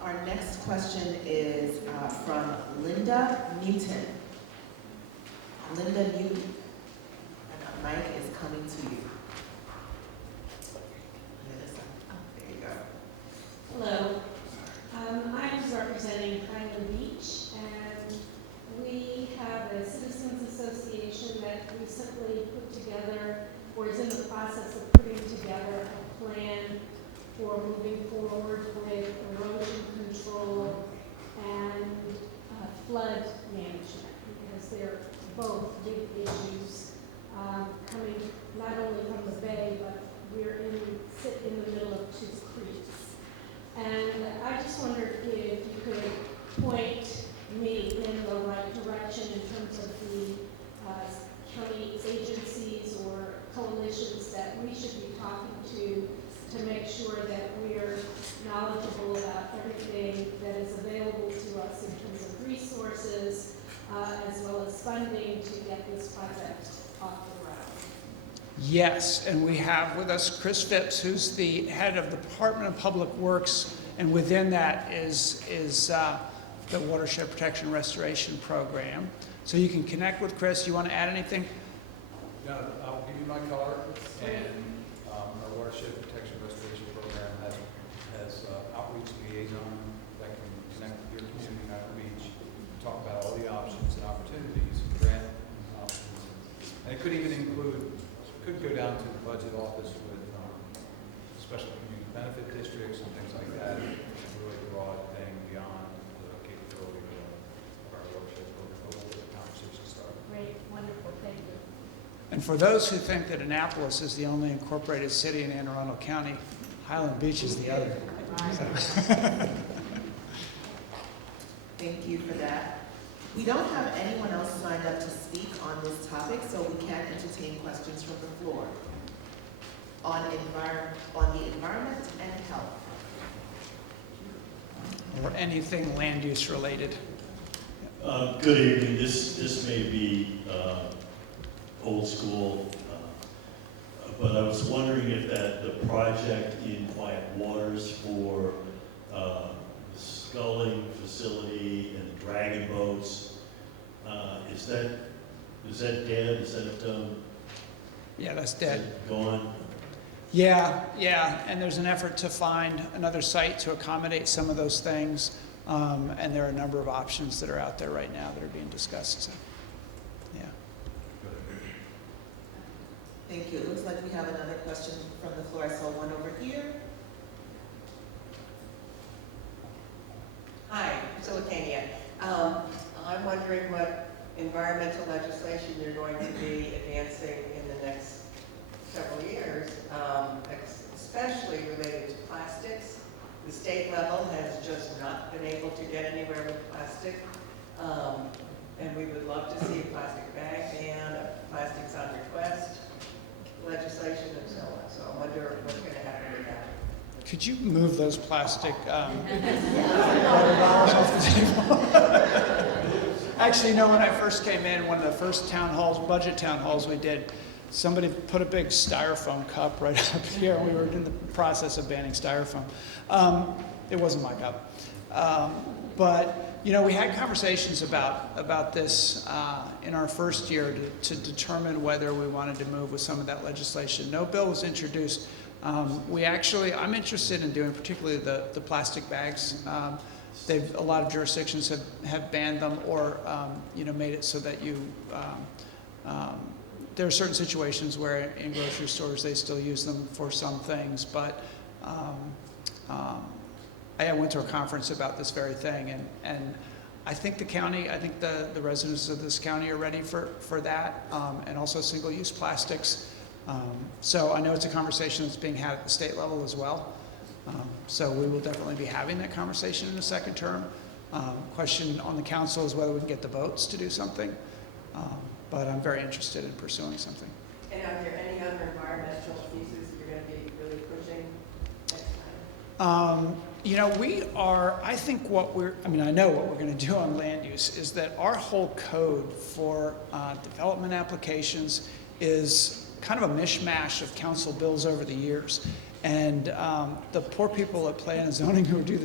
Our next question is from Linda Newton. Linda Newton, and Mike is coming to you. There you go. Hello, I'm representing Highland Beach, and we have a citizens association that recently put together, or is in the process of putting together a plan for moving forward with erosion control and flood management, because they're both big issues coming not only from the bay, but sit in the middle of two creeks. And I just wondered if you could point me in the right direction in terms of the county agencies or coalitions that we should be talking to make sure that we're knowledgeable about everything that is available to us in terms of resources, as well as funding to get this project off the ground. Yes, and we have with us Chris Phipps, who's the head of the Department of Public Works, and within that is the Watershed Protection Restoration Program. So you can connect with Chris. You want to add anything? No, I'll give you my card, and our Watershed Protection Restoration Program has outreach liaison that can connect with your community in Apple Beach, talk about all the options and opportunities, grant options. And it could even include, could go down to the budget office with special community benefit districts and things like that. It's a really broad thing beyond the capability of our Watershed program. We'll get the conversation started. Great, wonderful, thank you. And for those who think that Annapolis is the only incorporated city in Anne Arundel County, Highland Beach is the other. Thank you for that. We don't have anyone else signed up to speak on this topic, so we can entertain questions from the floor on the environment and health. Or anything land use related. Good evening. This may be old school, but I was wondering if the project in Quiet Waters for sculling facility and dragon boats, is that dead? Is that Yeah, that's dead. gone? Yeah, and there's an effort to find another site to accommodate some of those things, and there are a number of options that are out there right now that are being discussed. So, yeah. Thank you. It looks like we have another question from the floor. I saw one over here. Hi, Priscilla Kania. I'm wondering what environmental legislation you're going to be advancing in the next several years, especially related to plastics. The state level has just not been able to get anywhere with plastic, and we would love to see a plastic bag ban, a plastics on request legislation, and so on. So I wonder what's going to happen with that. Could you move those plastic water bottles off the table? Actually, when I first came in, one of the first town halls, budget town halls we did, somebody put a big styrofoam cup right up here, and we were in the process of banning styrofoam. It wasn't my cup. But we had conversations about this in our first year to determine whether we wanted to move with some of that legislation. No bill was introduced. I'm interested in doing particularly the plastic bags. A lot of jurisdictions have banned them or made it so that there are certain situations where in grocery stores they still use them for some things, but I went to a conference about this very thing, and I think the residents of this county are ready for that, and also single-use plastics. So I know it's a conversation that's being had at the state level as well. So we will definitely be having that conversation in the second term. Question on the council is whether we can get the votes to do something, but I'm very interested in pursuing something. And are there any other environmental pieces you're going to be really pushing next time? I know what we're going to do on land use is that our whole code for development applications is kind of a mishmash of council bills over the years. And the poor people at Plan and Zoning who do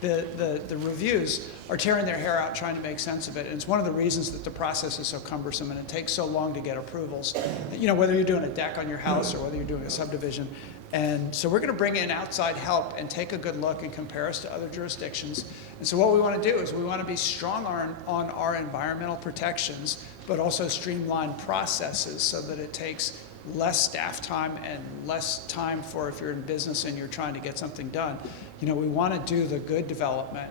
the reviews are tearing their hair out trying to make sense of it. And it's one of the reasons that the process is so cumbersome and it takes so long to get approvals. Whether you're doing a deck on your house or whether you're doing a subdivision. And so we're going to bring in outside help and take a good look and compare us to other jurisdictions. And so what we want to do is we want to be strong on our environmental protections, but also streamline processes so that it takes less staff time and less time for if you're in business and you're trying to get something done. We want to do the good development.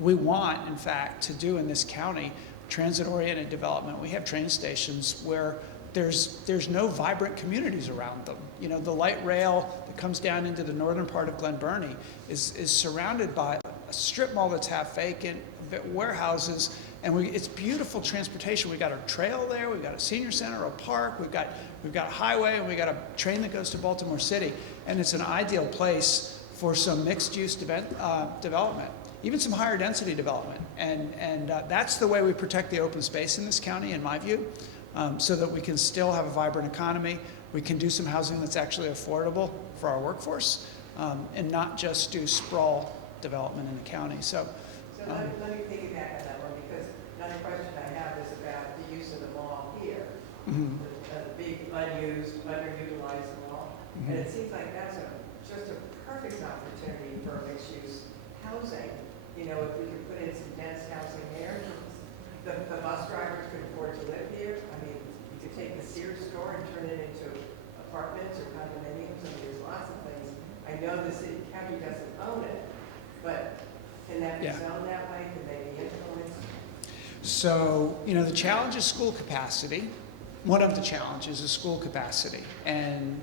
We want, in fact, to do in this county transit-oriented development. We have train stations where there's no vibrant communities around them. The light rail that comes down into the northern part of Glen Burnie is surrounded by a strip mall that's half vacant, warehouses, and it's beautiful transportation. We've got a trail there, we've got a senior center, a park, we've got a highway, and we've got a train that goes to Baltimore City, and it's an ideal place for some mixed-use development, even some higher density development. And that's the way we protect the open space in this county, in my view, so that we can still have a vibrant economy. we can do some housing that's actually affordable for our workforce, and not just do sprawl development in the county. So let me piggyback on that one, because another question I have is about the use of the mall here. The big unused, underutilized mall. And it seems like that's just a perfect opportunity for mixed-use housing. You know, if we could put in some dense housing there, the bus drivers could afford to live here. I mean, you could take the Sears store and turn it into apartments or condominiums. I mean, there's lots of things. I know the county doesn't own it, but can that be zoned that way? Can they be influenced? So, you know, the challenge is school capacity. One of the challenges is school capacity. And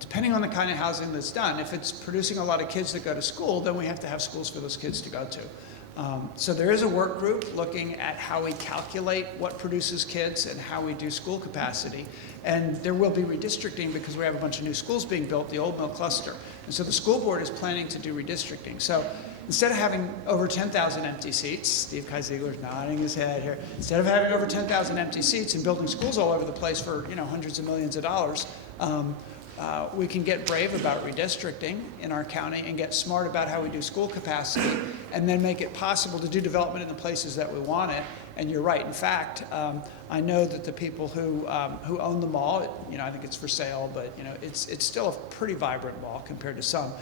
depending on the kind of housing that's done, if it's producing a lot of kids that go to school, then we have to have schools for those kids to go to. So there is a work group looking at how we calculate what produces kids and how we do school capacity. And there will be redistricting because we have a bunch of new schools being built, the Old Mill Cluster. And so the school board is planning to do redistricting. So instead of having over 10,000 empty seats, Steve Kaisigler's nodding his head here, instead of having over 10,000 empty seats and building schools all over the place for, you know, hundreds of millions of dollars, we can get brave about redistricting in our county and get smart about how we do school capacity, and then make it possible to do development in the places that we want it. And you're right. In fact, I know that the people who own the mall, you know, I think it's for sale, but you know, it's still a pretty vibrant mall compared to some.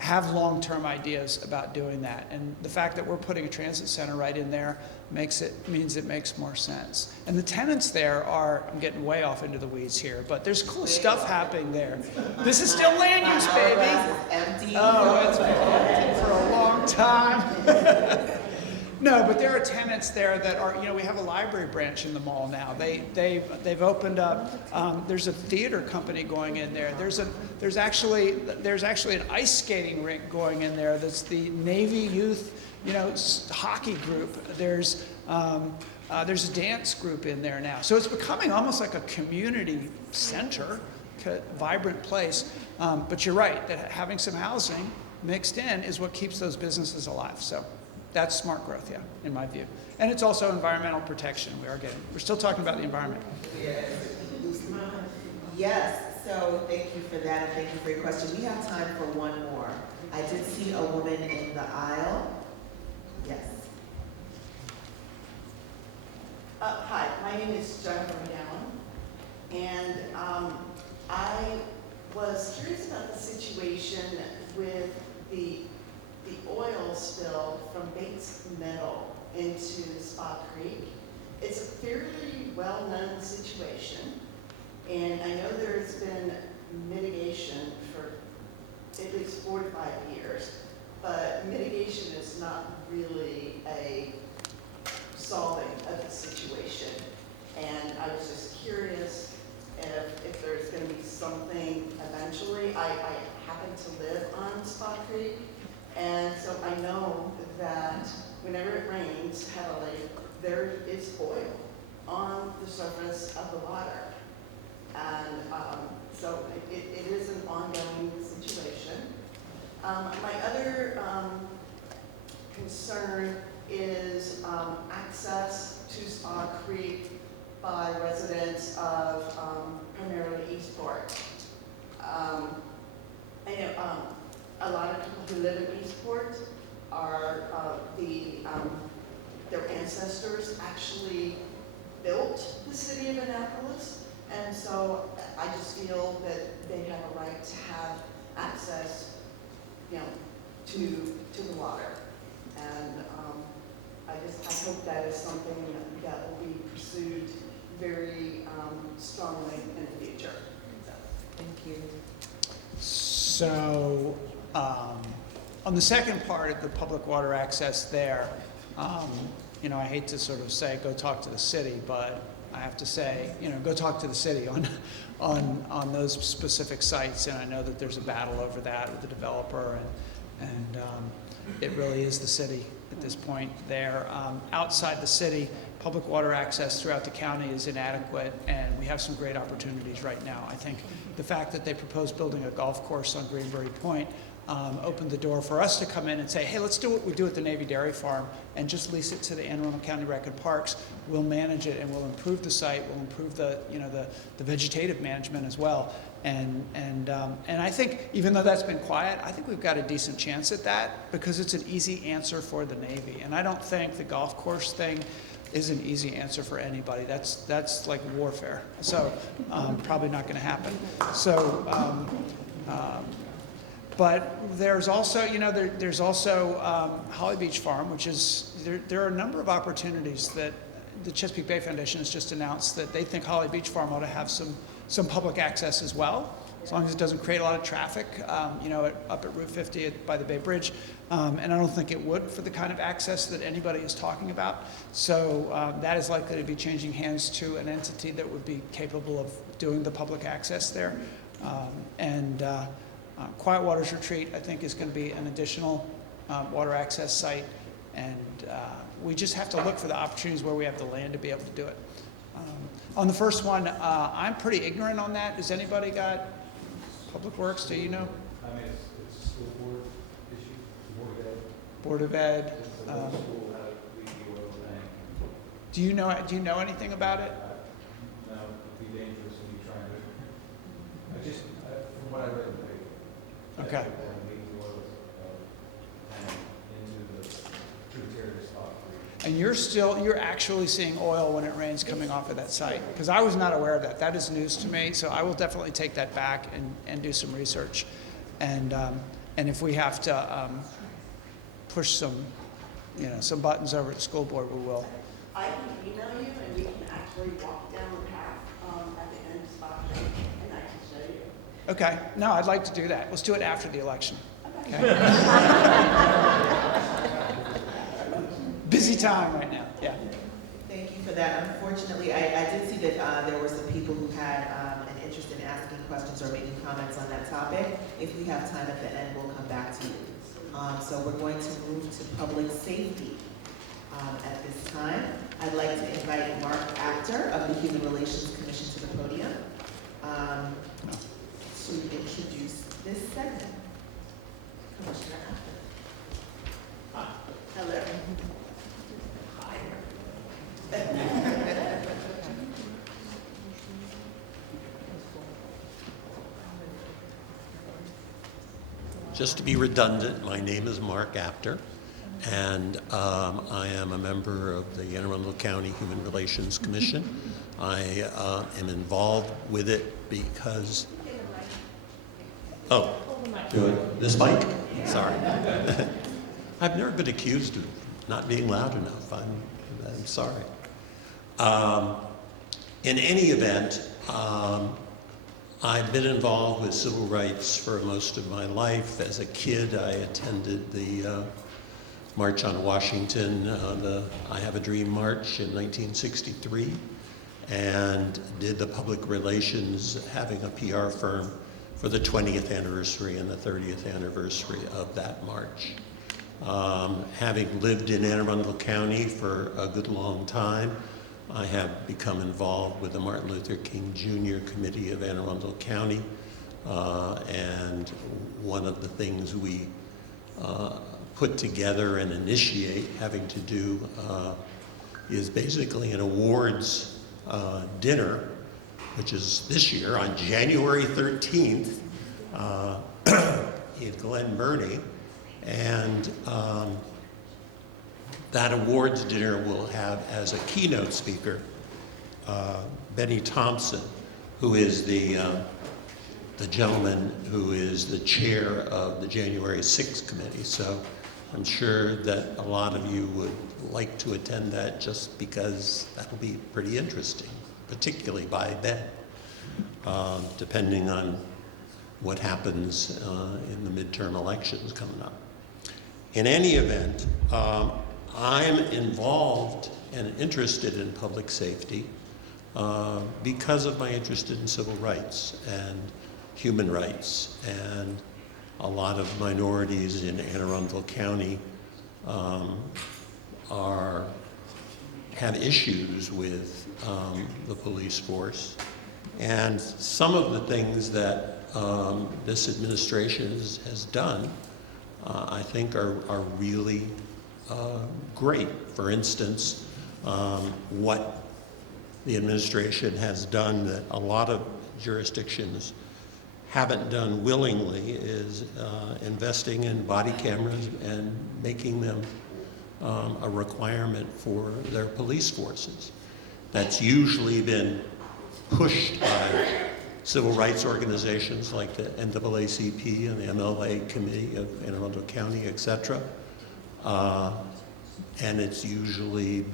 Have long-term ideas about doing that, and the fact that we're putting a transit center right in there means it makes more sense. And the tenants there are, I'm getting way off into the weeds here, but there's cool stuff happening there. This is still land use, baby. Empty. Oh, it's been empty for a long time. No, but there are tenants there that are, you know, we have a library branch in the mall now. They've opened up. There's a theater company going in there. There's actually an ice skating rink going in there. That's the Navy Youth, you know, hockey group. There's a dance group in there now. So it's becoming almost like a community center, vibrant place. But you're right that having some housing mixed in is what keeps those businesses alive. So that's smart growth, yeah, in my view. And it's also environmental protection. We're still talking about the environment. Yes, so thank you for that, and thank you for your question. We have time for one more. I did see a woman in the aisle. Yes. Hi, my name is Jennifer McGowan, and I was curious about the situation with the oil spill from Bates Metal into Spa Creek. It's a fairly well-known situation, and I know there's been mitigation for at least 4 to 5 years, but mitigation is not really a solving of the situation. And I was just curious if there's going to be something eventually. I happen to live on Spa Creek, and so I know that whenever it rains heavily, there is oil on the surface of the water. And so it is an ongoing situation. My other concern is access to Spa Creek by residents of primarily Eastport. I know a lot of people who live in Eastport are their ancestors actually built the city of Annapolis, and so I just feel that they have a right to have access, you know, to the water. And I hope that is something that will be pursued very strongly in the future. So, Thank you. So, on the second part of the public water access there, you know, I hate to sort of say, go talk to the city, but I have to say, you know, go talk to the city on those specific sites. And I know that there's a battle over that with the developer, and it really is the city at this point there. Outside the city, public water access throughout the county is inadequate, and we have some great opportunities right now. I think the fact that they proposed building a golf course on Greenberry Point opened the door for us to come in and say, hey, let's do what we do at the Navy Dairy Farm and just lease it to the Anne Arundel County Rec and Parks. We'll manage it and we'll improve the site. We'll improve the vegetative management as well. And I think even though that's been quiet, I think we've got a decent chance at that because it's an easy answer for the Navy. And I don't think the golf course thing is an easy answer for anybody. That's like warfare. So probably not going to happen. So. But there's also, there's also Holly Beach Farm, which is, there are a number of opportunities that the Chesapeake Bay Foundation has just announced that they think Holly Beach Farm ought to have some public access as well, as long as it doesn't create a lot of traffic, up at Route 50 by the Bay Bridge. And I don't think it would for the kind of access that anybody is talking about. So that is likely to be changing hands to an entity that would be capable of doing the public access there. Quiet Waters Retreat, I think, is going to be an additional water access site, and we just have to look for the opportunities where we have the land to be able to do it. On the first one, I'm pretty ignorant on that. Has anybody got Public Works? Do you know? I mean, it's a school board issue, Board of Ed. It's the whole school had a leaky oil tank. Do you know anything about it? No, it'd be dangerous when you try to, from what I read in the paper. Okay. And you're actually seeing oil when it rains coming off of that site? Because I was not aware of that. That is news to me, so I will definitely take that back and do some research. And if we have to push some buttons over at the school board, we will. I can email you and we can actually walk down the path at the end spot and I can show you. Okay. No, I'd like to do that. Let's do it after the election. Okay. Busy time right now. Yeah. Thank you for that. Unfortunately, I did see that there were some people who had an interest in asking questions or making comments on that topic. If we have time at the end, we'll come back to you. So we're going to move to public safety. At this time, I'd like to invite Mark Apter of the Human Relations Commission to the podium to introduce this segment. Commissioner Apter. Hi. Hello. Just to be redundant, my name is Mark Apter, and I am a member of the Anne Arundel County Human Relations Commission. I am involved with it because... Oh, this mic? Sorry. I've never been accused of not being loud enough. I'm sorry. In any event, I've been involved with civil rights for most of my life. As a kid, I attended the March on Washington, the I Have a Dream March in 1963, and did the public relations, having a PR firm, for the 20th anniversary and the 30th anniversary of that march. Having lived in Anne Arundel County for a good long time, I have become involved with the Martin Luther King Jr. Committee of Anne Arundel County, and one of the things we put together and initiate having to do is basically an awards dinner, which is this year on January 13th in Glen Burnie, and that awards dinner will have as a keynote speaker Benny Thompson, who is the gentleman who is the chair of the January 6th committee. So I'm sure that a lot of you would like to attend that just because that'll be pretty interesting, particularly by then, depending on what happens in the midterm elections coming up. In any event, I'm involved and interested in public safety because of my interest in civil rights and human rights, and a lot of minorities in Anne Arundel County have issues with the police force, and some of the things that this administration has done, I think are really great. For instance, what the administration has done that a lot of jurisdictions haven't done willingly is investing in body cameras and making them a requirement for their police forces. That's usually been pushed by civil rights organizations like the NAACP and the MLA Committee of Arundel County, etc. And it's usually,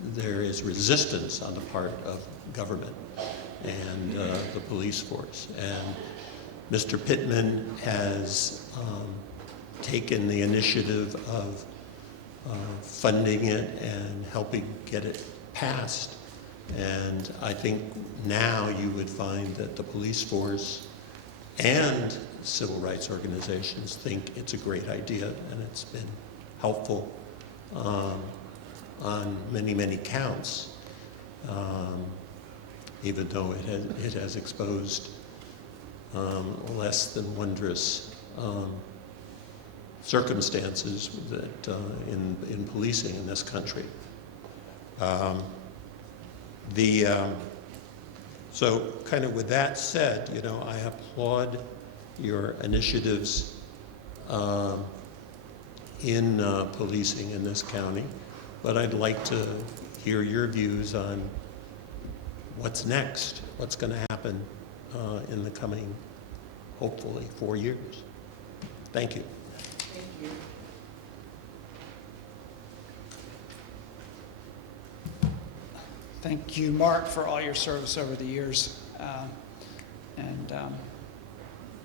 there is resistance on the part of government and the police force. And Mr. Pittman has taken the initiative of funding it and helping get it passed. And I think now you would find that the police force and civil rights organizations think it's a great idea, and it's been helpful on many, many counts, even though it has exposed less than wondrous circumstances that in policing in this country. So kind of with that said, you know, I applaud your initiatives in policing in this county, but I'd like to hear your views on what's next, what's going to happen in the coming, hopefully, 4 years. Thank you. Thank you. Thank you, Mark, for all your service over the years.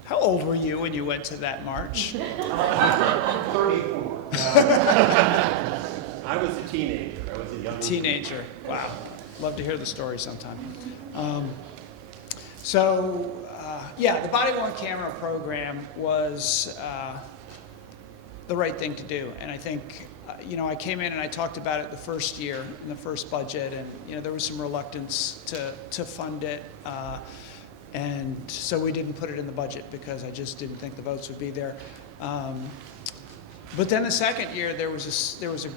How old were you when you went to that march? 34. I was a teenager. I was a young Teenager. Wow. Love to hear the story sometime. Yeah, the body-worn camera program was the right thing to do. And I think, you know, I came in and I talked about it the first year in the first budget, and, you know, there was some reluctance to fund it. And so we didn't put it in the budget because I just didn't think the votes would be there. But then the second year, there was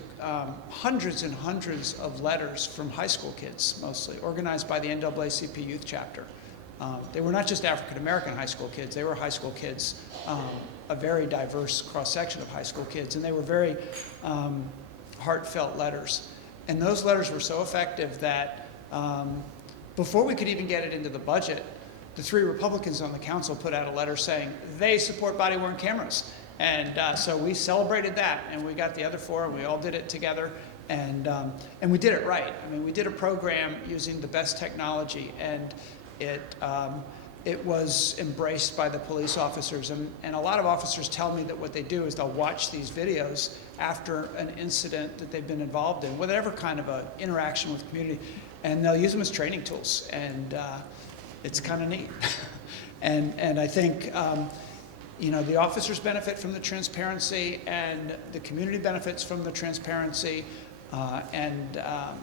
hundreds and hundreds of letters from high school kids, mostly, organized by the NAACP Youth Chapter. They were not just African-American high school kids, they were high school kids, a very diverse cross-section of high school kids, and they were very heartfelt letters. And those letters were so effective that before we could even get it into the budget, the 3 Republicans on the council put out a letter saying they support body-worn cameras. And so we celebrated that, and we got the other 4, and we all did it together, and we did it right. I mean, we did a program using the best technology, and it was embraced by the police officers. And a lot of officers tell me that what they do is they'll watch these videos after an incident that they've been involved in, whatever kind of an interaction with the community, and they'll use them as training tools, and it's kind of neat. And I think, you know, the officers benefit from the transparency, and the community benefits from the transparency,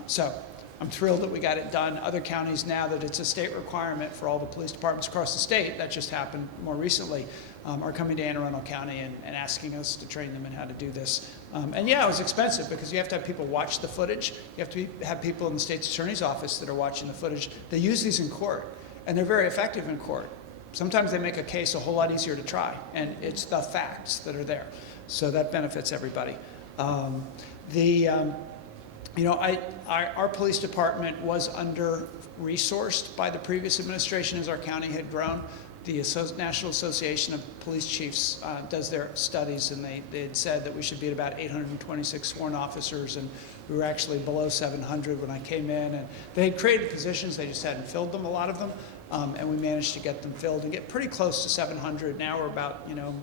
so I'm thrilled that we got it done. Other counties, now that it's a state requirement for all the police departments across the state, that just happened more recently, are coming to Anne Arundel County and asking us to train them in how to do this. And yeah, it was expensive because you have to have people watch the footage. You have to have people in the state's attorney's office that are watching the footage. They use these in court, and they're very effective in court. Sometimes they make a case a whole lot easier to try, and it's the facts that are there. So that benefits everybody. You know, our police department was under-resourced by the previous administration as our county had grown. The National Association of Police Chiefs does their studies, and they had said that we should be at about 826 sworn officers, and we were actually below 700 when I came in. And they had created positions, they just hadn't filled them, a lot of them, and we managed to get them filled and get pretty close to 700. Now we're about, you know,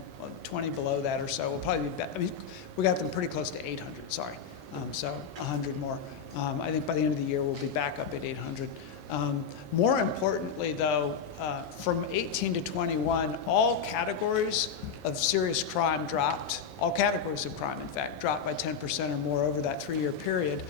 20 below that or so. We'll probably be I mean, we got them pretty close to 800, sorry. So 100 more. I think by the end of the year, we'll be back up at 800. More importantly, though, from 18 to 21, all categories of serious crime dropped. All categories of crime, in fact, dropped by 10% or more over that 3-year period.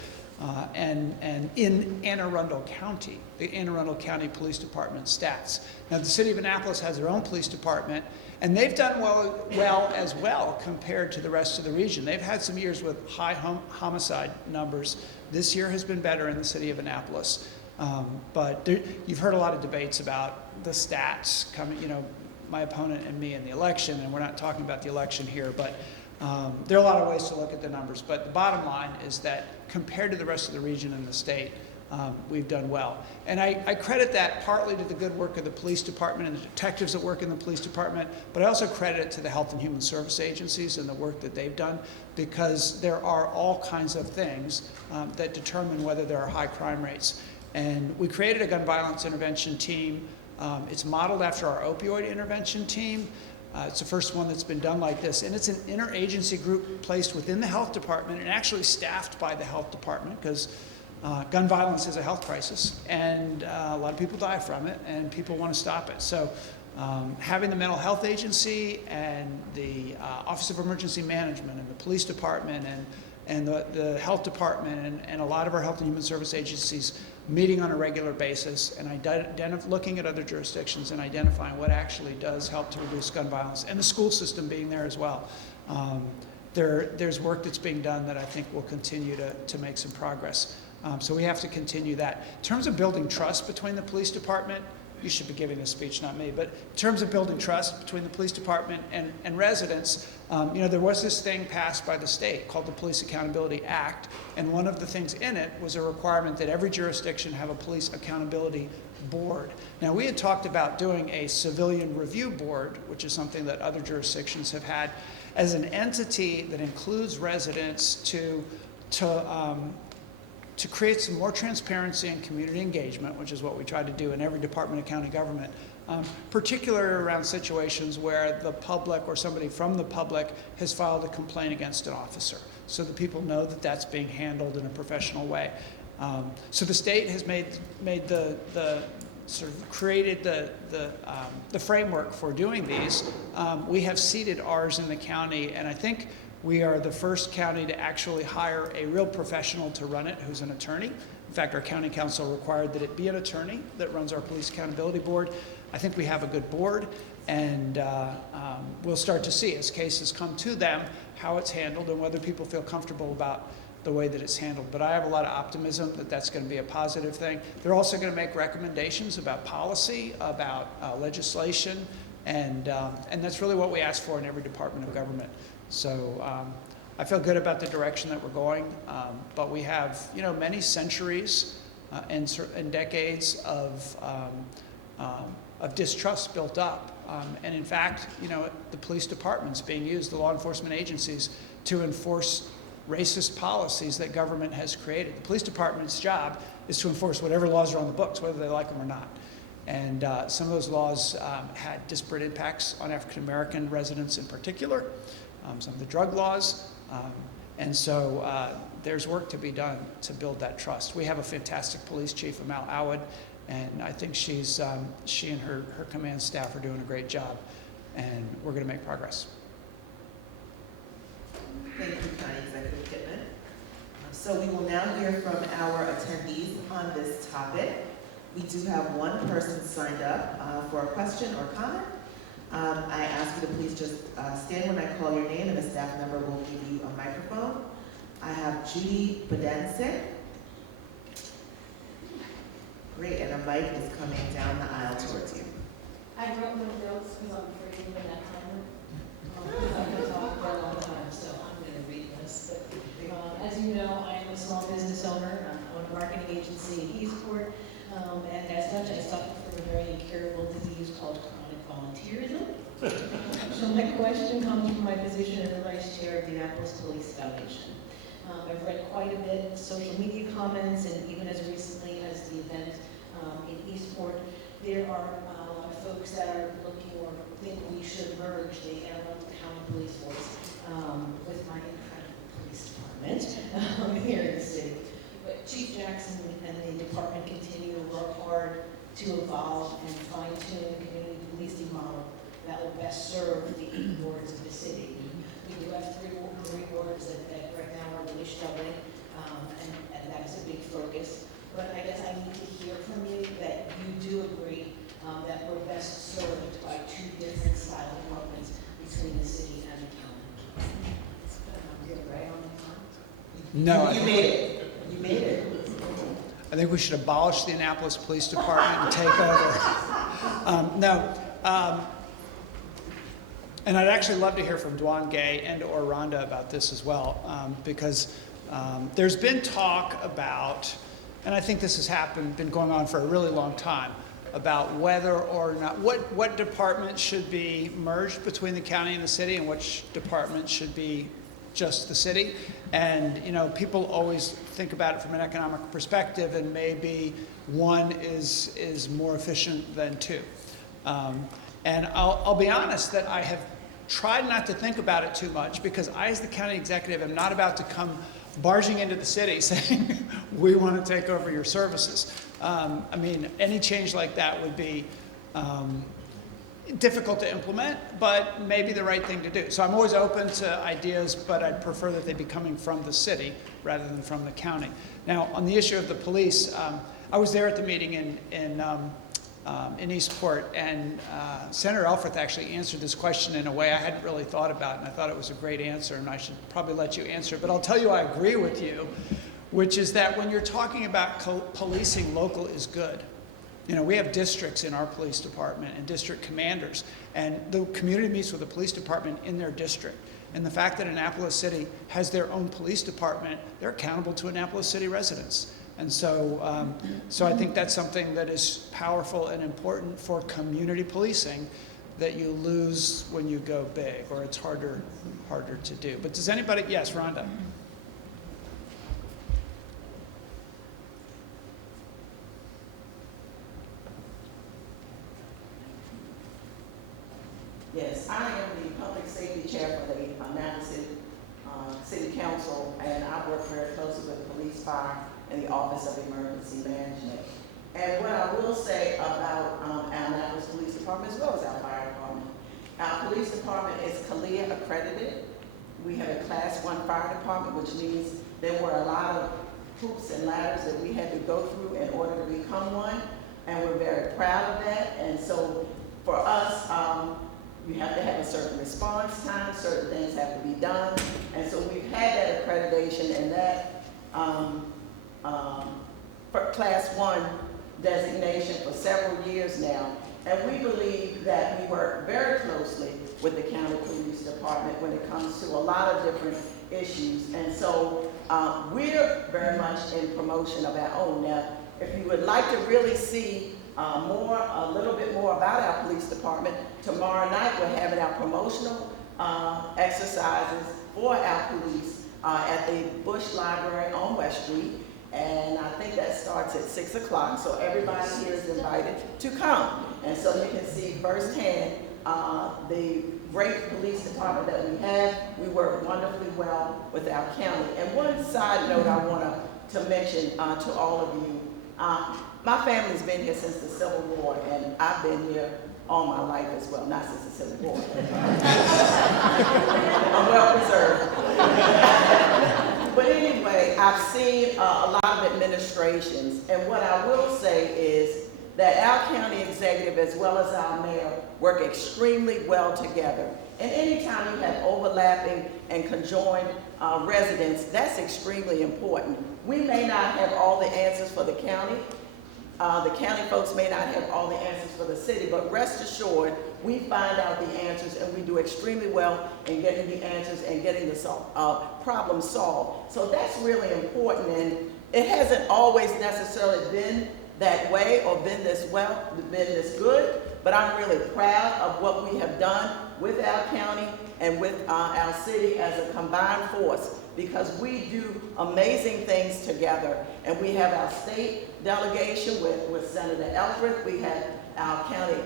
and in Anne Arundel County, the Anne Arundel County Police Department stats. Now, the city of Annapolis has their own police department, and they've done well as well compared to the rest of the region. They've had some years with high homicide numbers. This year has been better in the city of Annapolis. But you've heard a lot of debates about the stats coming, my opponent and me in the election, and we're not talking about the election here, but there are a lot of ways to look at the numbers. But the bottom line is that compared to the rest of the region and the state, we've done well. And I credit that partly to the good work of the police department and the detectives that work in the police department, but I also credit it to the health and human service agencies and the work that they've done, because there are all kinds of things that determine whether there are high crime rates. And we created a gun violence intervention team. It's modeled after our opioid intervention team. It's the first one that's been done like this, and it's an interagency group placed within the health department and actually staffed by the health department, because gun violence is a health crisis, and a lot of people die from it, and people want to stop it. So having the mental health agency and the Office of Emergency Management and the police department and the health department and a lot of our health and human service agencies meeting on a regular basis and looking at other jurisdictions and identifying what actually does help to reduce gun violence, and the school system being there as well. There's work that's being done that I think will continue to make some progress. So we have to continue that. In terms of building trust between the police department, you should be giving this speech, not me, but in terms of building trust between the police department and residents, there was this thing passed by the state called the Police Accountability Act, and one of the things in it was a requirement that every jurisdiction have a police accountability board. Now, we had talked about doing a civilian review board, which is something that other jurisdictions have had, as an entity that includes residents to create some more transparency and community engagement, which is what we try to do in every department of county government, particularly around situations where the public or somebody from the public has filed a complaint against an officer, so that people know that that's being handled in a professional way. So the state has made the sort of created the framework for doing these. We have seated ours in the county, and I think we are the first county to actually hire a real professional to run it, who's an attorney. In fact, our county council required that it be an attorney that runs our police accountability board. I think we have a good board, and we'll start to see as cases come to them how it's handled and whether people feel comfortable about the way that it's handled. But I have a lot of optimism that that's going to be a positive thing. They're also going to make recommendations about policy, about legislation, and that's really what we ask for in every department of government. So I feel good about the direction that we're going, but we have many centuries and decades of distrust built up, and in fact, the police department's being used, the law enforcement agencies, to enforce racist policies that government has created. The police department's job is to enforce whatever laws are on the books, whether they like them or not. And some of those laws had disparate impacts on African American residents in particular. Some of the drug laws, and so there's work to be done to build that trust. We have a fantastic police chief, Amal Awad, and I think she and her command staff are doing a great job, and we're going to make progress. Thank you, County Executive Pittman. So we will now hear from our attendees on this topic. We do have one person signed up for a question or comment. I ask you to please just stand when I call your name, and a staff member will give you a microphone. I have Judy Bedensic. Great, and a mic is coming down the aisle towards you. I wrote no notes because I'm afraid of that timer. I've been talking for a long time, so I'm going to read this. But, as you know, I am a small business owner. I own a marketing agency in Eastport, and as such, I suffer from a very incurable disease called chronic volunteerism. So my question comes from my position as the vice chair of the Annapolis Police Foundation. I've read quite a bit of social media comments, and even as recently as the event in Eastport, there are a lot of folks that are looking or think we should merge the Arundel County Police Force with my incredible police department here in the city. But Chief Jackson and the department continue to work hard to evolve and fine-tune the community policing model that will best serve the 8 wards of the city. We do have three wards that right now are really struggling, and that is two different style departments between the city and the county. Is it right on the No, You made it. You made it. I think we should abolish the Annapolis Police Department and take over. And I'd actually love to hear from Dwan Gay and or Rhonda about this as well, because there's been talk about, and I think this has been going on for a really long time, about whether or not, what departments should be merged between the county and the city and which departments should be just the city. And, you know, people always think about it from an economic perspective, and maybe one is more efficient than two. And I'll be honest that I have tried not to think about it too much, because I, as the county executive, am not about to come barging into the city saying, we want to take over your services. I mean, any change like that would be difficult to implement, but maybe the right thing to do. So I'm always open to ideas, but I'd prefer that they be coming from the city rather than from the county. Now, on the issue of the police, I was there at the meeting in Eastport, and Senator Elfreth actually answered this question in a way I hadn't really thought about, and I thought it was a great answer, and I should probably let you answer it. But I'll tell you I agree with you, which is that when you're talking about policing, local is good. You know, we have districts in our police department and district commanders, and the community meets with the police department in their district. And the fact that Annapolis City has their own police department, they're accountable to Annapolis City residents. And so, so I think that's something that is powerful and important for community policing that you lose when you go big, or it's harder to do. But does anybody, yes, Rhonda? Yes, I am the public safety chair for the Annapolis City Council, and I work very closely with the police, fire, and the Office of Emergency Management. And what I will say about our Annapolis Police Department, as well as our fire department, our police department is CALEA accredited. We have a Class 1 fire department, which means there were a lot of hoops and ladders that we had to go through in order to become one, and we're very proud of that. And so for us, you have to have a certain response time, certain things have to be done, and so we've had that accreditation and that for Class 1 designation for several years now. And we believe that we work very closely with the county police department when it comes to a lot of different issues. And so we're very much in promotion of our own. Now, if you would like to really see a little bit more about our police department, tomorrow night we're having our promotional exercises for our police at the Bush Library on West Street. And I think that starts at 6 o'clock, so everybody here is invited to come. And so you can see firsthand the great police department that we have. We work wonderfully well with our county. And one side note I want to mention to all of you, my family's been here since the Civil War, and I've been here all my life as well, not since the Civil War. I'm well preserved. But anyway, I've seen a lot of administrations, and what I will say is that our county executive as well as our mayor work extremely well together. And anytime you have overlapping and conjoined residents, that's extremely important. We may not have all the answers for the county. The county folks may not have all the answers for the city, but rest assured, we find out the answers and we do extremely well in getting the answers and getting the problem solved. So that's really important, and it hasn't always necessarily been that way or been this good, but I'm really proud of what we have done with our county and with our city as a combined force, because we do amazing things together. And we have our state delegation with Senator Elfreth, we have our county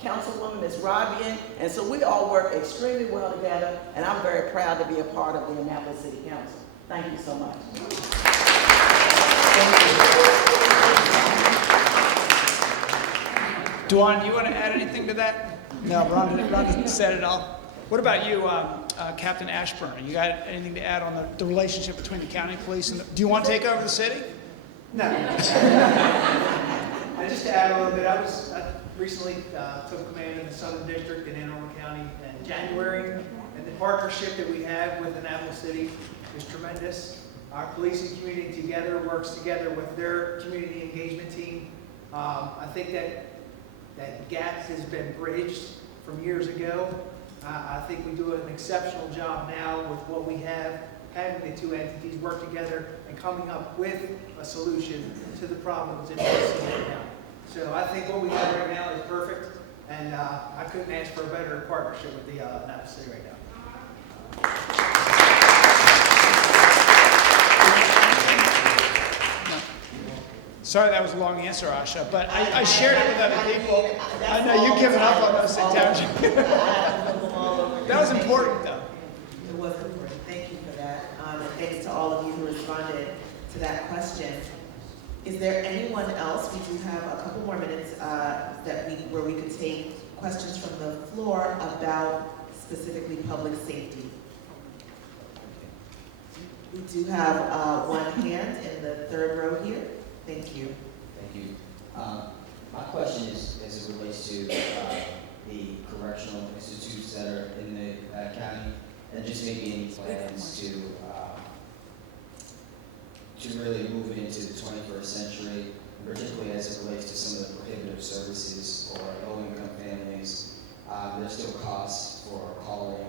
councilwoman, Ms. Robian, and so we all work extremely well together, and I'm very proud to be a part of the Annapolis City Council. Thank you so much. Dwan, do you want to add anything to that? No, Rhonda said it all. What about you, Captain Ashburn? You got anything to add on the relationship between the county police and do you want to take over the city? No. Just to add a little bit, recently took command in the Southern District in Anne Arundel County in January, and the partnership that we have with Annapolis City is tremendous. Our policing community works together with their community engagement team. I think that gap has been bridged from years ago. I think we do an exceptional job now with what we have, having the two entities work together and coming up with a solution to the problems that we're seeing right now. So I think what we have right now is perfect, and I couldn't ask for a better partnership with the Annapolis City right now. Sorry that was a long answer, Asha, but I shared it with other people. I know you've given up on those towns. That was important, though. It was important. Thank you for that. And thanks to all of you who responded to that question. Is there anyone else? We do have a couple more minutes where we could take questions from the floor about specifically public safety. We do have one hand in the third row here. Thank you. Thank you. My question is as it relates to the correctional institutes that are in the county, and just maybe any plans to really move into the 21st century, particularly as it relates to some of the prohibitive services for low-income families. There's still costs for calling,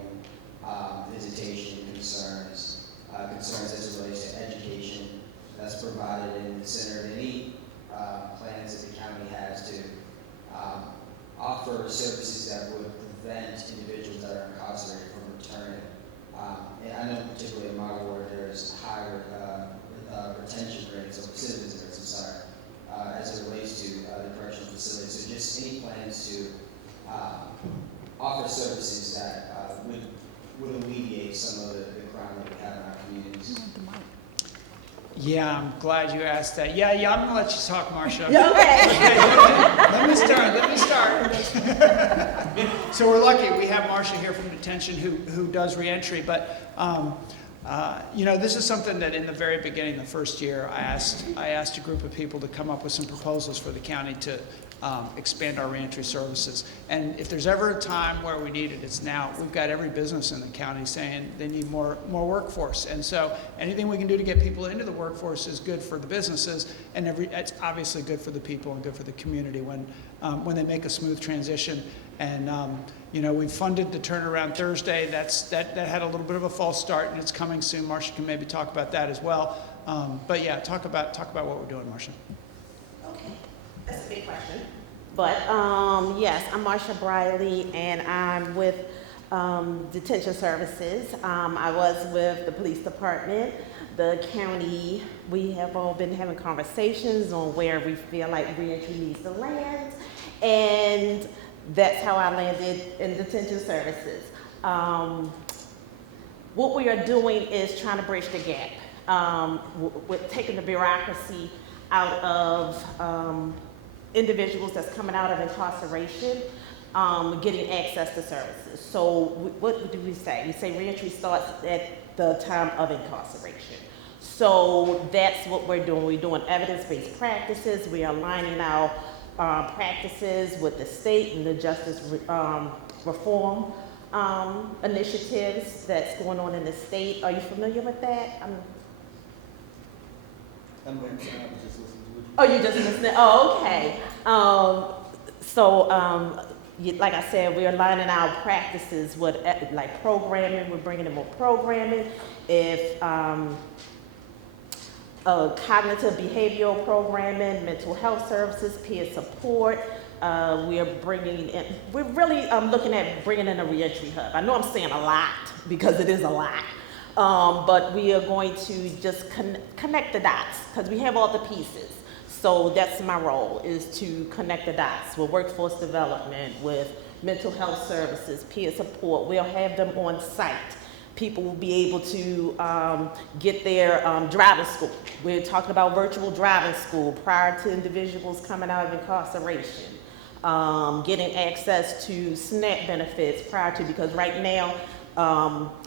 visitation concerns as it relates to education that's provided and centered. Any plans that the county has to offer services that would prevent individuals that are incarcerated from returning. And I know particularly in my ward there's higher retention rates, or recidivism rates, as it relates to the correctional facilities. So just any plans to offer services that would alleviate some of the crime that we have in our communities. Yeah, I'm glad you asked that. Yeah, I'm gonna let you talk, Marcia. Yeah, okay. Let me start. So we're lucky we have Marcia here from detention who does reentry, but this is something that in the very beginning, the first year, I asked a group of people to come up with some proposals for the county to expand our reentry services. And if there's ever a time where we need it, it's now. We've got every business in the county saying they need more workforce. And so anything we can do to get people into the workforce is good for the businesses, and it's obviously good for the people and good for the community when they make a smooth transition. And we funded the Turnaround Thursday. That had a little bit of a false start, and it's coming soon. Marcia can maybe talk about that as well. But yeah, talk about what we're doing, Marcia. Okay, that's a big question. But yes, I'm Marcia Briley, and I'm with Detention Services. I was with the police department, the county. We have all been having conversations on where we feel like reentry needs to land, and that's how I landed in Detention Services. What we are doing is trying to bridge the gap with taking the bureaucracy out of individuals that's coming out of incarceration, getting access to services. So what do we say? We say reentry starts at the time of incarceration. So that's what we're doing. We're doing evidence-based practices. We are aligning our practices with the state and the justice reform initiatives that's going on in the state. Are you familiar with that? I'm going to just listen to what you. Oh, you just listening? Oh, okay. Like I said, we're aligning our practices with like programming. We're bringing in more programming. If cognitive behavioral programming, mental health services, peer support. We're really looking at bringing in a reentry hub. I know I'm saying a lot because it is a lot. But we are going to just connect the dots because we have all the pieces. So that's my role, is to connect the dots with workforce development, with mental health services, peer support. We'll have them on site. People will be able to get their driving school. We're talking about virtual driving school prior to individuals coming out of incarceration. Getting access to SNAP benefits prior to, because right now,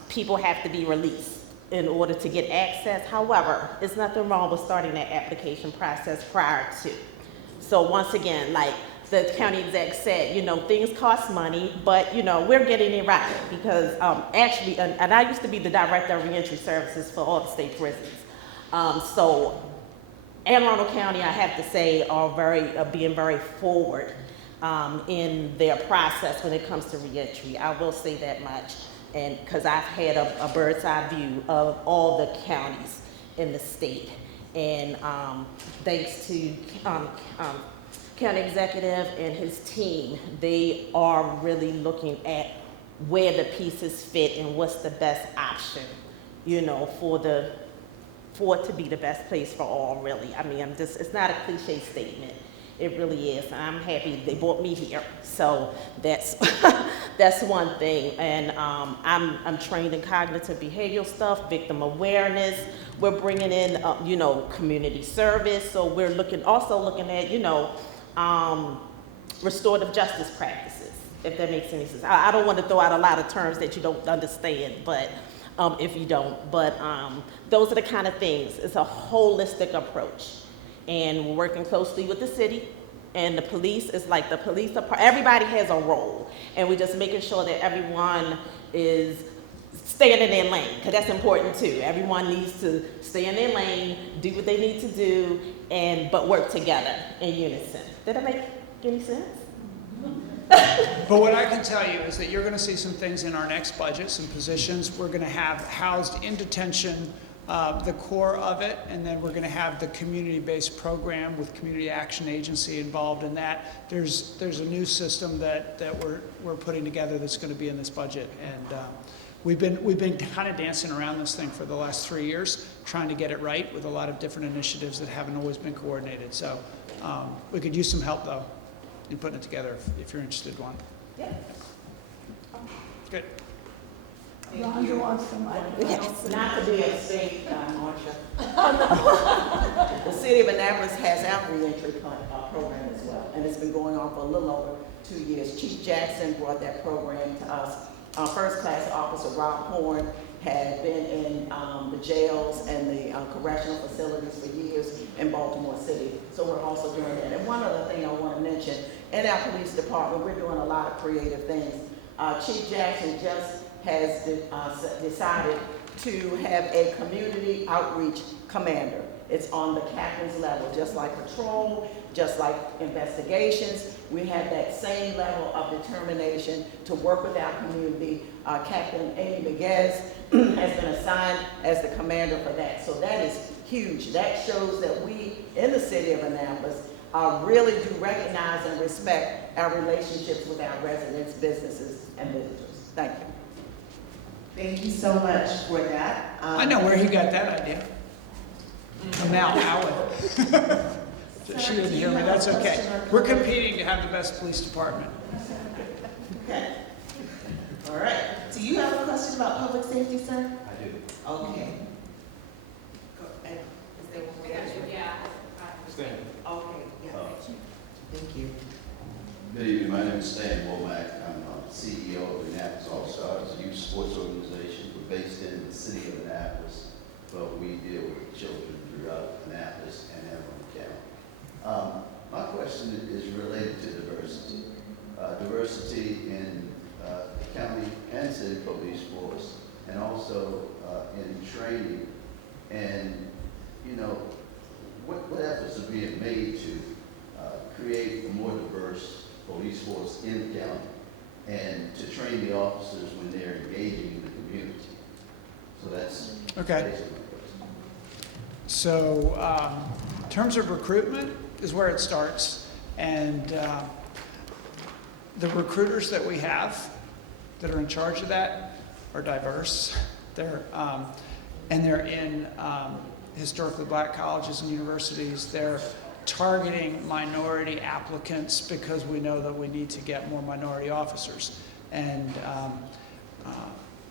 people have to be released in order to get access. However, there's nothing wrong with starting that application process prior to. So once again, like the county exec said, you know, things cost money, but, you know, we're getting it right because actually, and I used to be the director of reentry services for all the state prisons. So Anne Arundel County, I have to say, are being very forward in their process when it comes to reentry. I will say that much, and because I've had a bird's eye view of all the counties in the state, and thanks to county executive and his team, they are really looking at where the pieces fit and what's the best option, you know, for it to be the best place for all, really. I mean, it's not a cliche statement. It really is. I'm happy they brought me here. So that's that's one thing. And I'm trained in cognitive behavioral stuff, victim awareness. We're bringing in, you know, community service. So we're also looking at, you know, restorative justice practices, if that makes any sense. I don't want to throw out a lot of terms that you don't understand, but if you don't. But those are the kind of things. It's a holistic approach. And we're working closely with the city and the police. It's like the police, everybody has a role. And we're just making sure that everyone is staying in their lane, because that's important too. Everyone needs to stay in their lane, do what they need to do, but work together in unison. Did that make any sense? But what I can tell you is that you're going to see some things in our next budget, some positions. We're going to have housed in detention, the core of it, and then we're going to have the community-based program with Community Action Agency involved in that. There's a new system that we're putting together that's going to be in this budget, and we've been kind of dancing around this thing for the last 3 years, trying to get it right with a lot of different initiatives that haven't always been coordinated. So we could use some help though in putting it together if you're interested in one. Yeah. Good. Rhonda wants somebody. Yes. Not to be a state, Marcia. The city of Annapolis has our reentry program as well, and it's been going on for a little over 2 years. Chief Jackson brought that program to us. Our first class officer, Rob Horn, had been in the jails and the correctional facilities for years in Baltimore City. So we're also doing that. And one other thing I want to mention, in our police department, we're doing a lot of creative things. Chief Jackson just has decided to have a community outreach commander. It's on the captain's level, just like patrol, just like investigations. We have that same level of determination to work with our community. Captain Amy Miguez has been assigned as the commander for that. So that is huge. That shows that we, in the city of Annapolis, really do recognize and respect our relationships with our residents, businesses, and visitors. Thank you. Thank you so much for that. I know where he got that idea. Now, Howard. She didn't hear me, that's okay. We're competing to have the best police department. Okay. All right. Do you have a question about public safety, sir? I do. Okay. Go ahead. Is there one more? Yeah. Stand. Okay, yeah. Thank you. Good evening, my name is Stan Womack. I'm CEO of Annapolis All-Stars, a youth sports organization. We're based in the city of Annapolis, but we deal with children throughout Annapolis and Arundel County. My question is related to diversity. Diversity in the county and city police force, and also in training. And, you know, what efforts are being made to create a more diverse police force in the county and to train the officers when they're engaging in the community? So that's Okay. basically my question. So in terms of recruitment is where it starts. And the recruiters that we have that are in charge of that are diverse. They're in historically black colleges and universities. They're targeting minority applicants because we know that we need to get more minority officers. And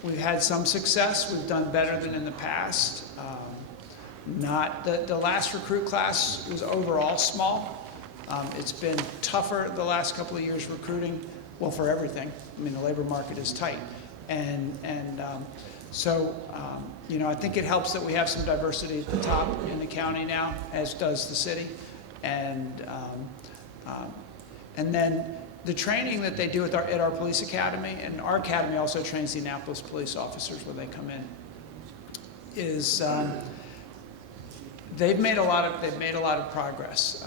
we've had some success. We've done better than in the past. Not the last recruit class was overall small. It's been tougher the last couple of years recruiting, well, for everything. I mean, the labor market is tight. So, you know, I think it helps that we have some diversity at the top in the county now, as does the city. And And then the training that they do at our police academy, and our academy also trains the Annapolis police officers when they come in, is they've made a lot of progress.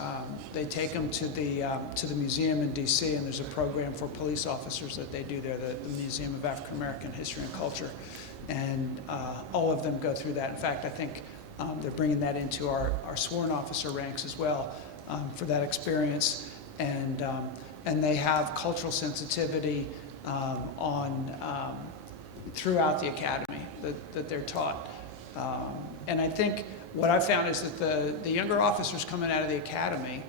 They take them to the museum in D.C., and there's a program for police officers that they do there, the Museum of African American History and Culture, and all of them go through that. In fact, I think they're bringing that into our sworn officer ranks as well for that experience, and they have cultural sensitivity throughout the academy that they're taught. And I think what I found is that the younger officers coming out of the academy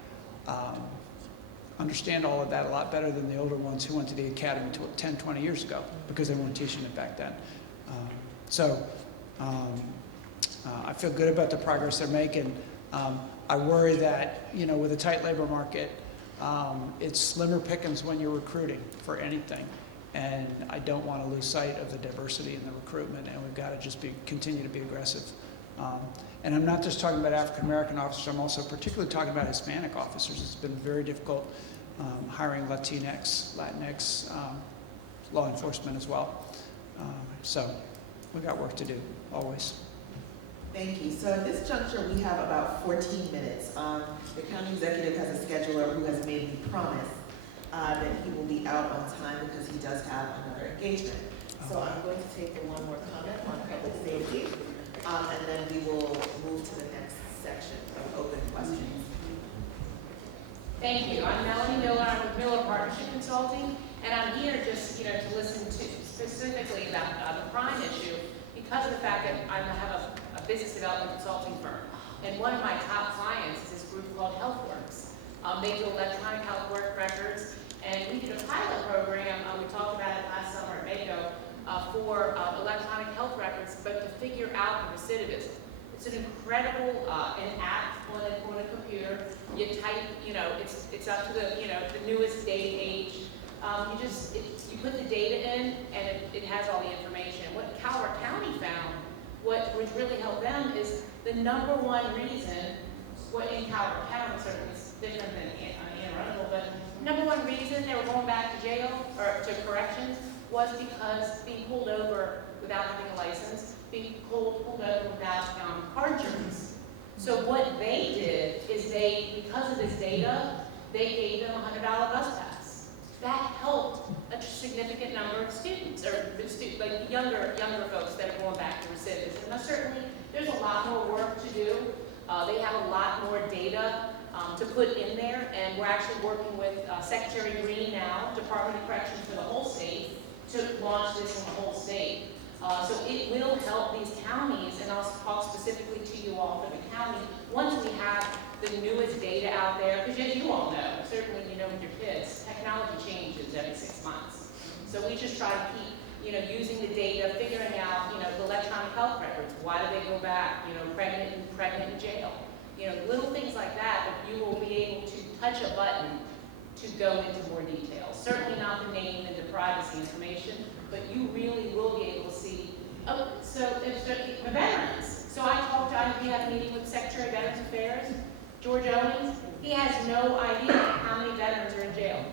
understand all of that a lot better than the older ones who went to the academy 10, 20 years ago because they weren't teaching it back then. I feel good about the progress they're making. I worry that, with a tight labor market, it's slimmer pickings when you're recruiting for anything. And I don't want to lose sight of the diversity in the recruitment, and we've got to just continue to be aggressive. And I'm not just talking about African American officers, I'm also particularly talking about Hispanic officers. It's been very difficult hiring Latinx law enforcement as well. So we've got work to do, always. Thank you. So at this juncture, we have about 14 minutes. The county executive has a scheduler who has made me promise that he will be out on time because he does have another engagement. So I'm going to take the one more comment on public safety, and then we will move to the next section of open questions. Thank you. I'm Melanie Miller. I'm with Miller Partnership Consulting, and I'm here just to listen to specifically about the crime issue because of the fact that I have a business development consulting firm, and one of my top clients is this group called HealthWorks. They do electronic health records, and we did a pilot program. We talked about it last summer at Mako for electronic health records, but to figure out the recidivism. It's an incredible an app on a computer. You type, it's up to the newest day age. You put the data in, and it has all the information. What Calvert County found, which really helped them, is the number one reason. What in Calvert County certainly is different than Arundel, but number one reason they were going back to jail or to corrections was because being pulled over without having a license, being pulled over without car insurance. So what they did is because of this data, they gave them a $100 bus pass. That helped a significant number of students, or like younger folks that are going back to recidivism. Now certainly, there's a lot more work to do. They have a lot more data to put in there, and we're actually working with Secretary Green now, Department of Corrections for the whole state, to launch this in the whole state. So it will help these counties, and I'll talk specifically to you all for the county, once we have the newest data out there, because as you all know, certainly you know with your kids, technology changes every 6 months. So we just try to keep using the data, figuring out, the electronic health records. Why do they go back, pregnant in jail? Little things like that, but you will be able to touch a button to go into more detail. Certainly not the name and the privacy information, but you really will be able to see. Oh, so if the veterans. So we had a meeting with Secretary of Veterans Affairs, George Owens. He has no idea how many veterans are in jail.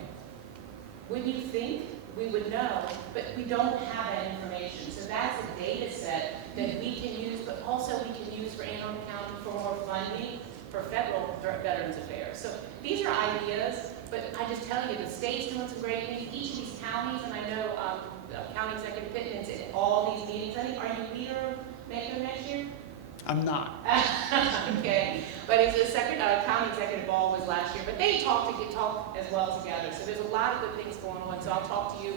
Wouldn't you think we would know, but we don't have that information. So that's a data set that we can use, but also we can use for Anne Arundel County for more funding for federal Veterans Affairs. So these are ideas, but I just tell you, the state's doing some great things. Each of these counties, and I know County Executive Pittman's in all these meetings. I think, are you leader of Mako next year? I'm not. Okay, but it's the county executive ball was last year, but they talk as well together. So there's a lot of good things going on. So I'll talk to you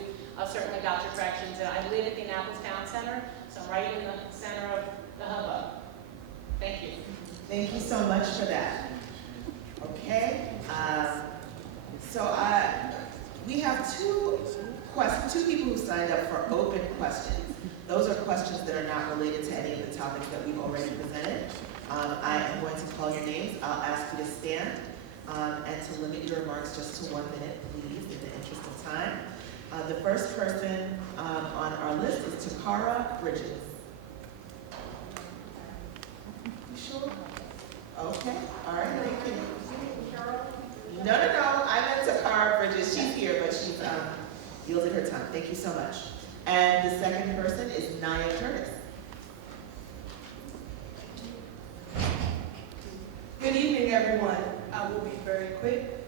certainly about your corrections. And I live at the Annapolis Town Center, so I'm right in the center of the hubbub. Thank you. Thank you so much for that. Okay, we have two people who signed up for open questions. Those are questions that are not related to any of the topics that we've already presented. I am going to call your names. I'll ask you to stand and to limit your remarks just to 1 minute, please, in the interest of time. The first person on our list is Takara Bridges. You sure? Okay, all right, thank you. No, I meant Takara Bridges. yielded her time. Thank you so much. And the second person is Naya Curtis. Good evening, everyone. I will be very quick.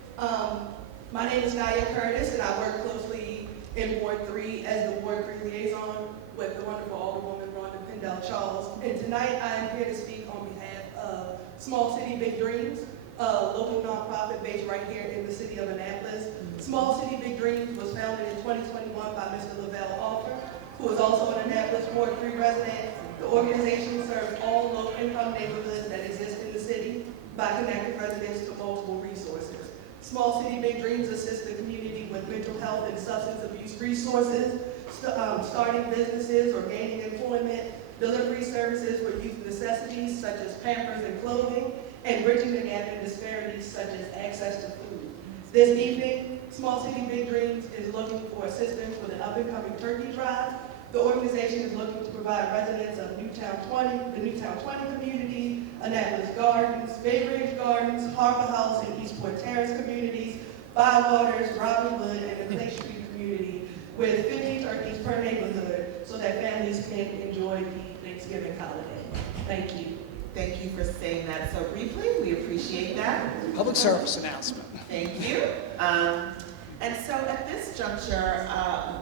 My name is Naya Curtis, and I work closely in Ward 3 as the Ward 3 liaison with the wonderful Alderwoman Rhonda Pendell Charles. And tonight I am here to speak on behalf of Small City Big Dreams, a local nonprofit based right here in the city of Annapolis. Small City Big Dreams was founded in 2021 by Mr. Lavelle Alter, who is also an Annapolis Ward 3 resident. The organization serves all low-income neighborhoods that exist in the city by connecting residents to multiple resources. Small City Big Dreams assist the community with mental health and substance abuse resources, starting businesses or gaining employment, delivery services for youth necessities such as Pampers and clothing, and bridging the gap in disparities such as access to food. This evening, Small City Big Dreams is looking for assistance with an up-and-coming turkey drive. The organization is looking to provide residents of Newtown 20, the Newtown 20 community, Annapolis Gardens, Bay Ridge Gardens, Harbor House, and Eastport Terrace communities, Bywaters, Robinwood, and the Clay Street community with 50 turkeys per neighborhood so that families can enjoy the Thanksgiving holiday. Thank you. Thank you for saying that so briefly. We appreciate that. Public service announcement. Thank you. And so at this juncture,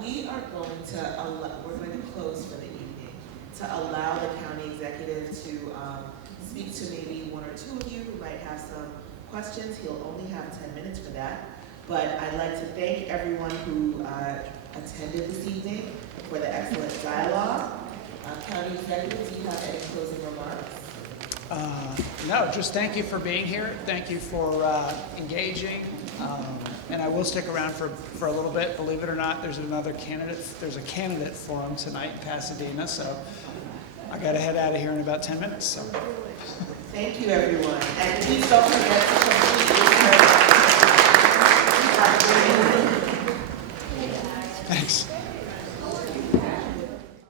we are going to close for the evening to allow the county executive to speak to maybe one or two of you who might have some questions. He'll only have 10 minutes for that. But I'd like to thank everyone who attended this evening for the excellent dialogue. County executive, do you have any closing remarks? No, just thank you for being here. Thank you for engaging. And I will stick around for a little bit. Believe it or not, there's a candidate forum tonight in Pasadena, so I got to head out of here in about 10 minutes. So. Thank you, everyone. And please don't forget to complete your survey. Have a great evening.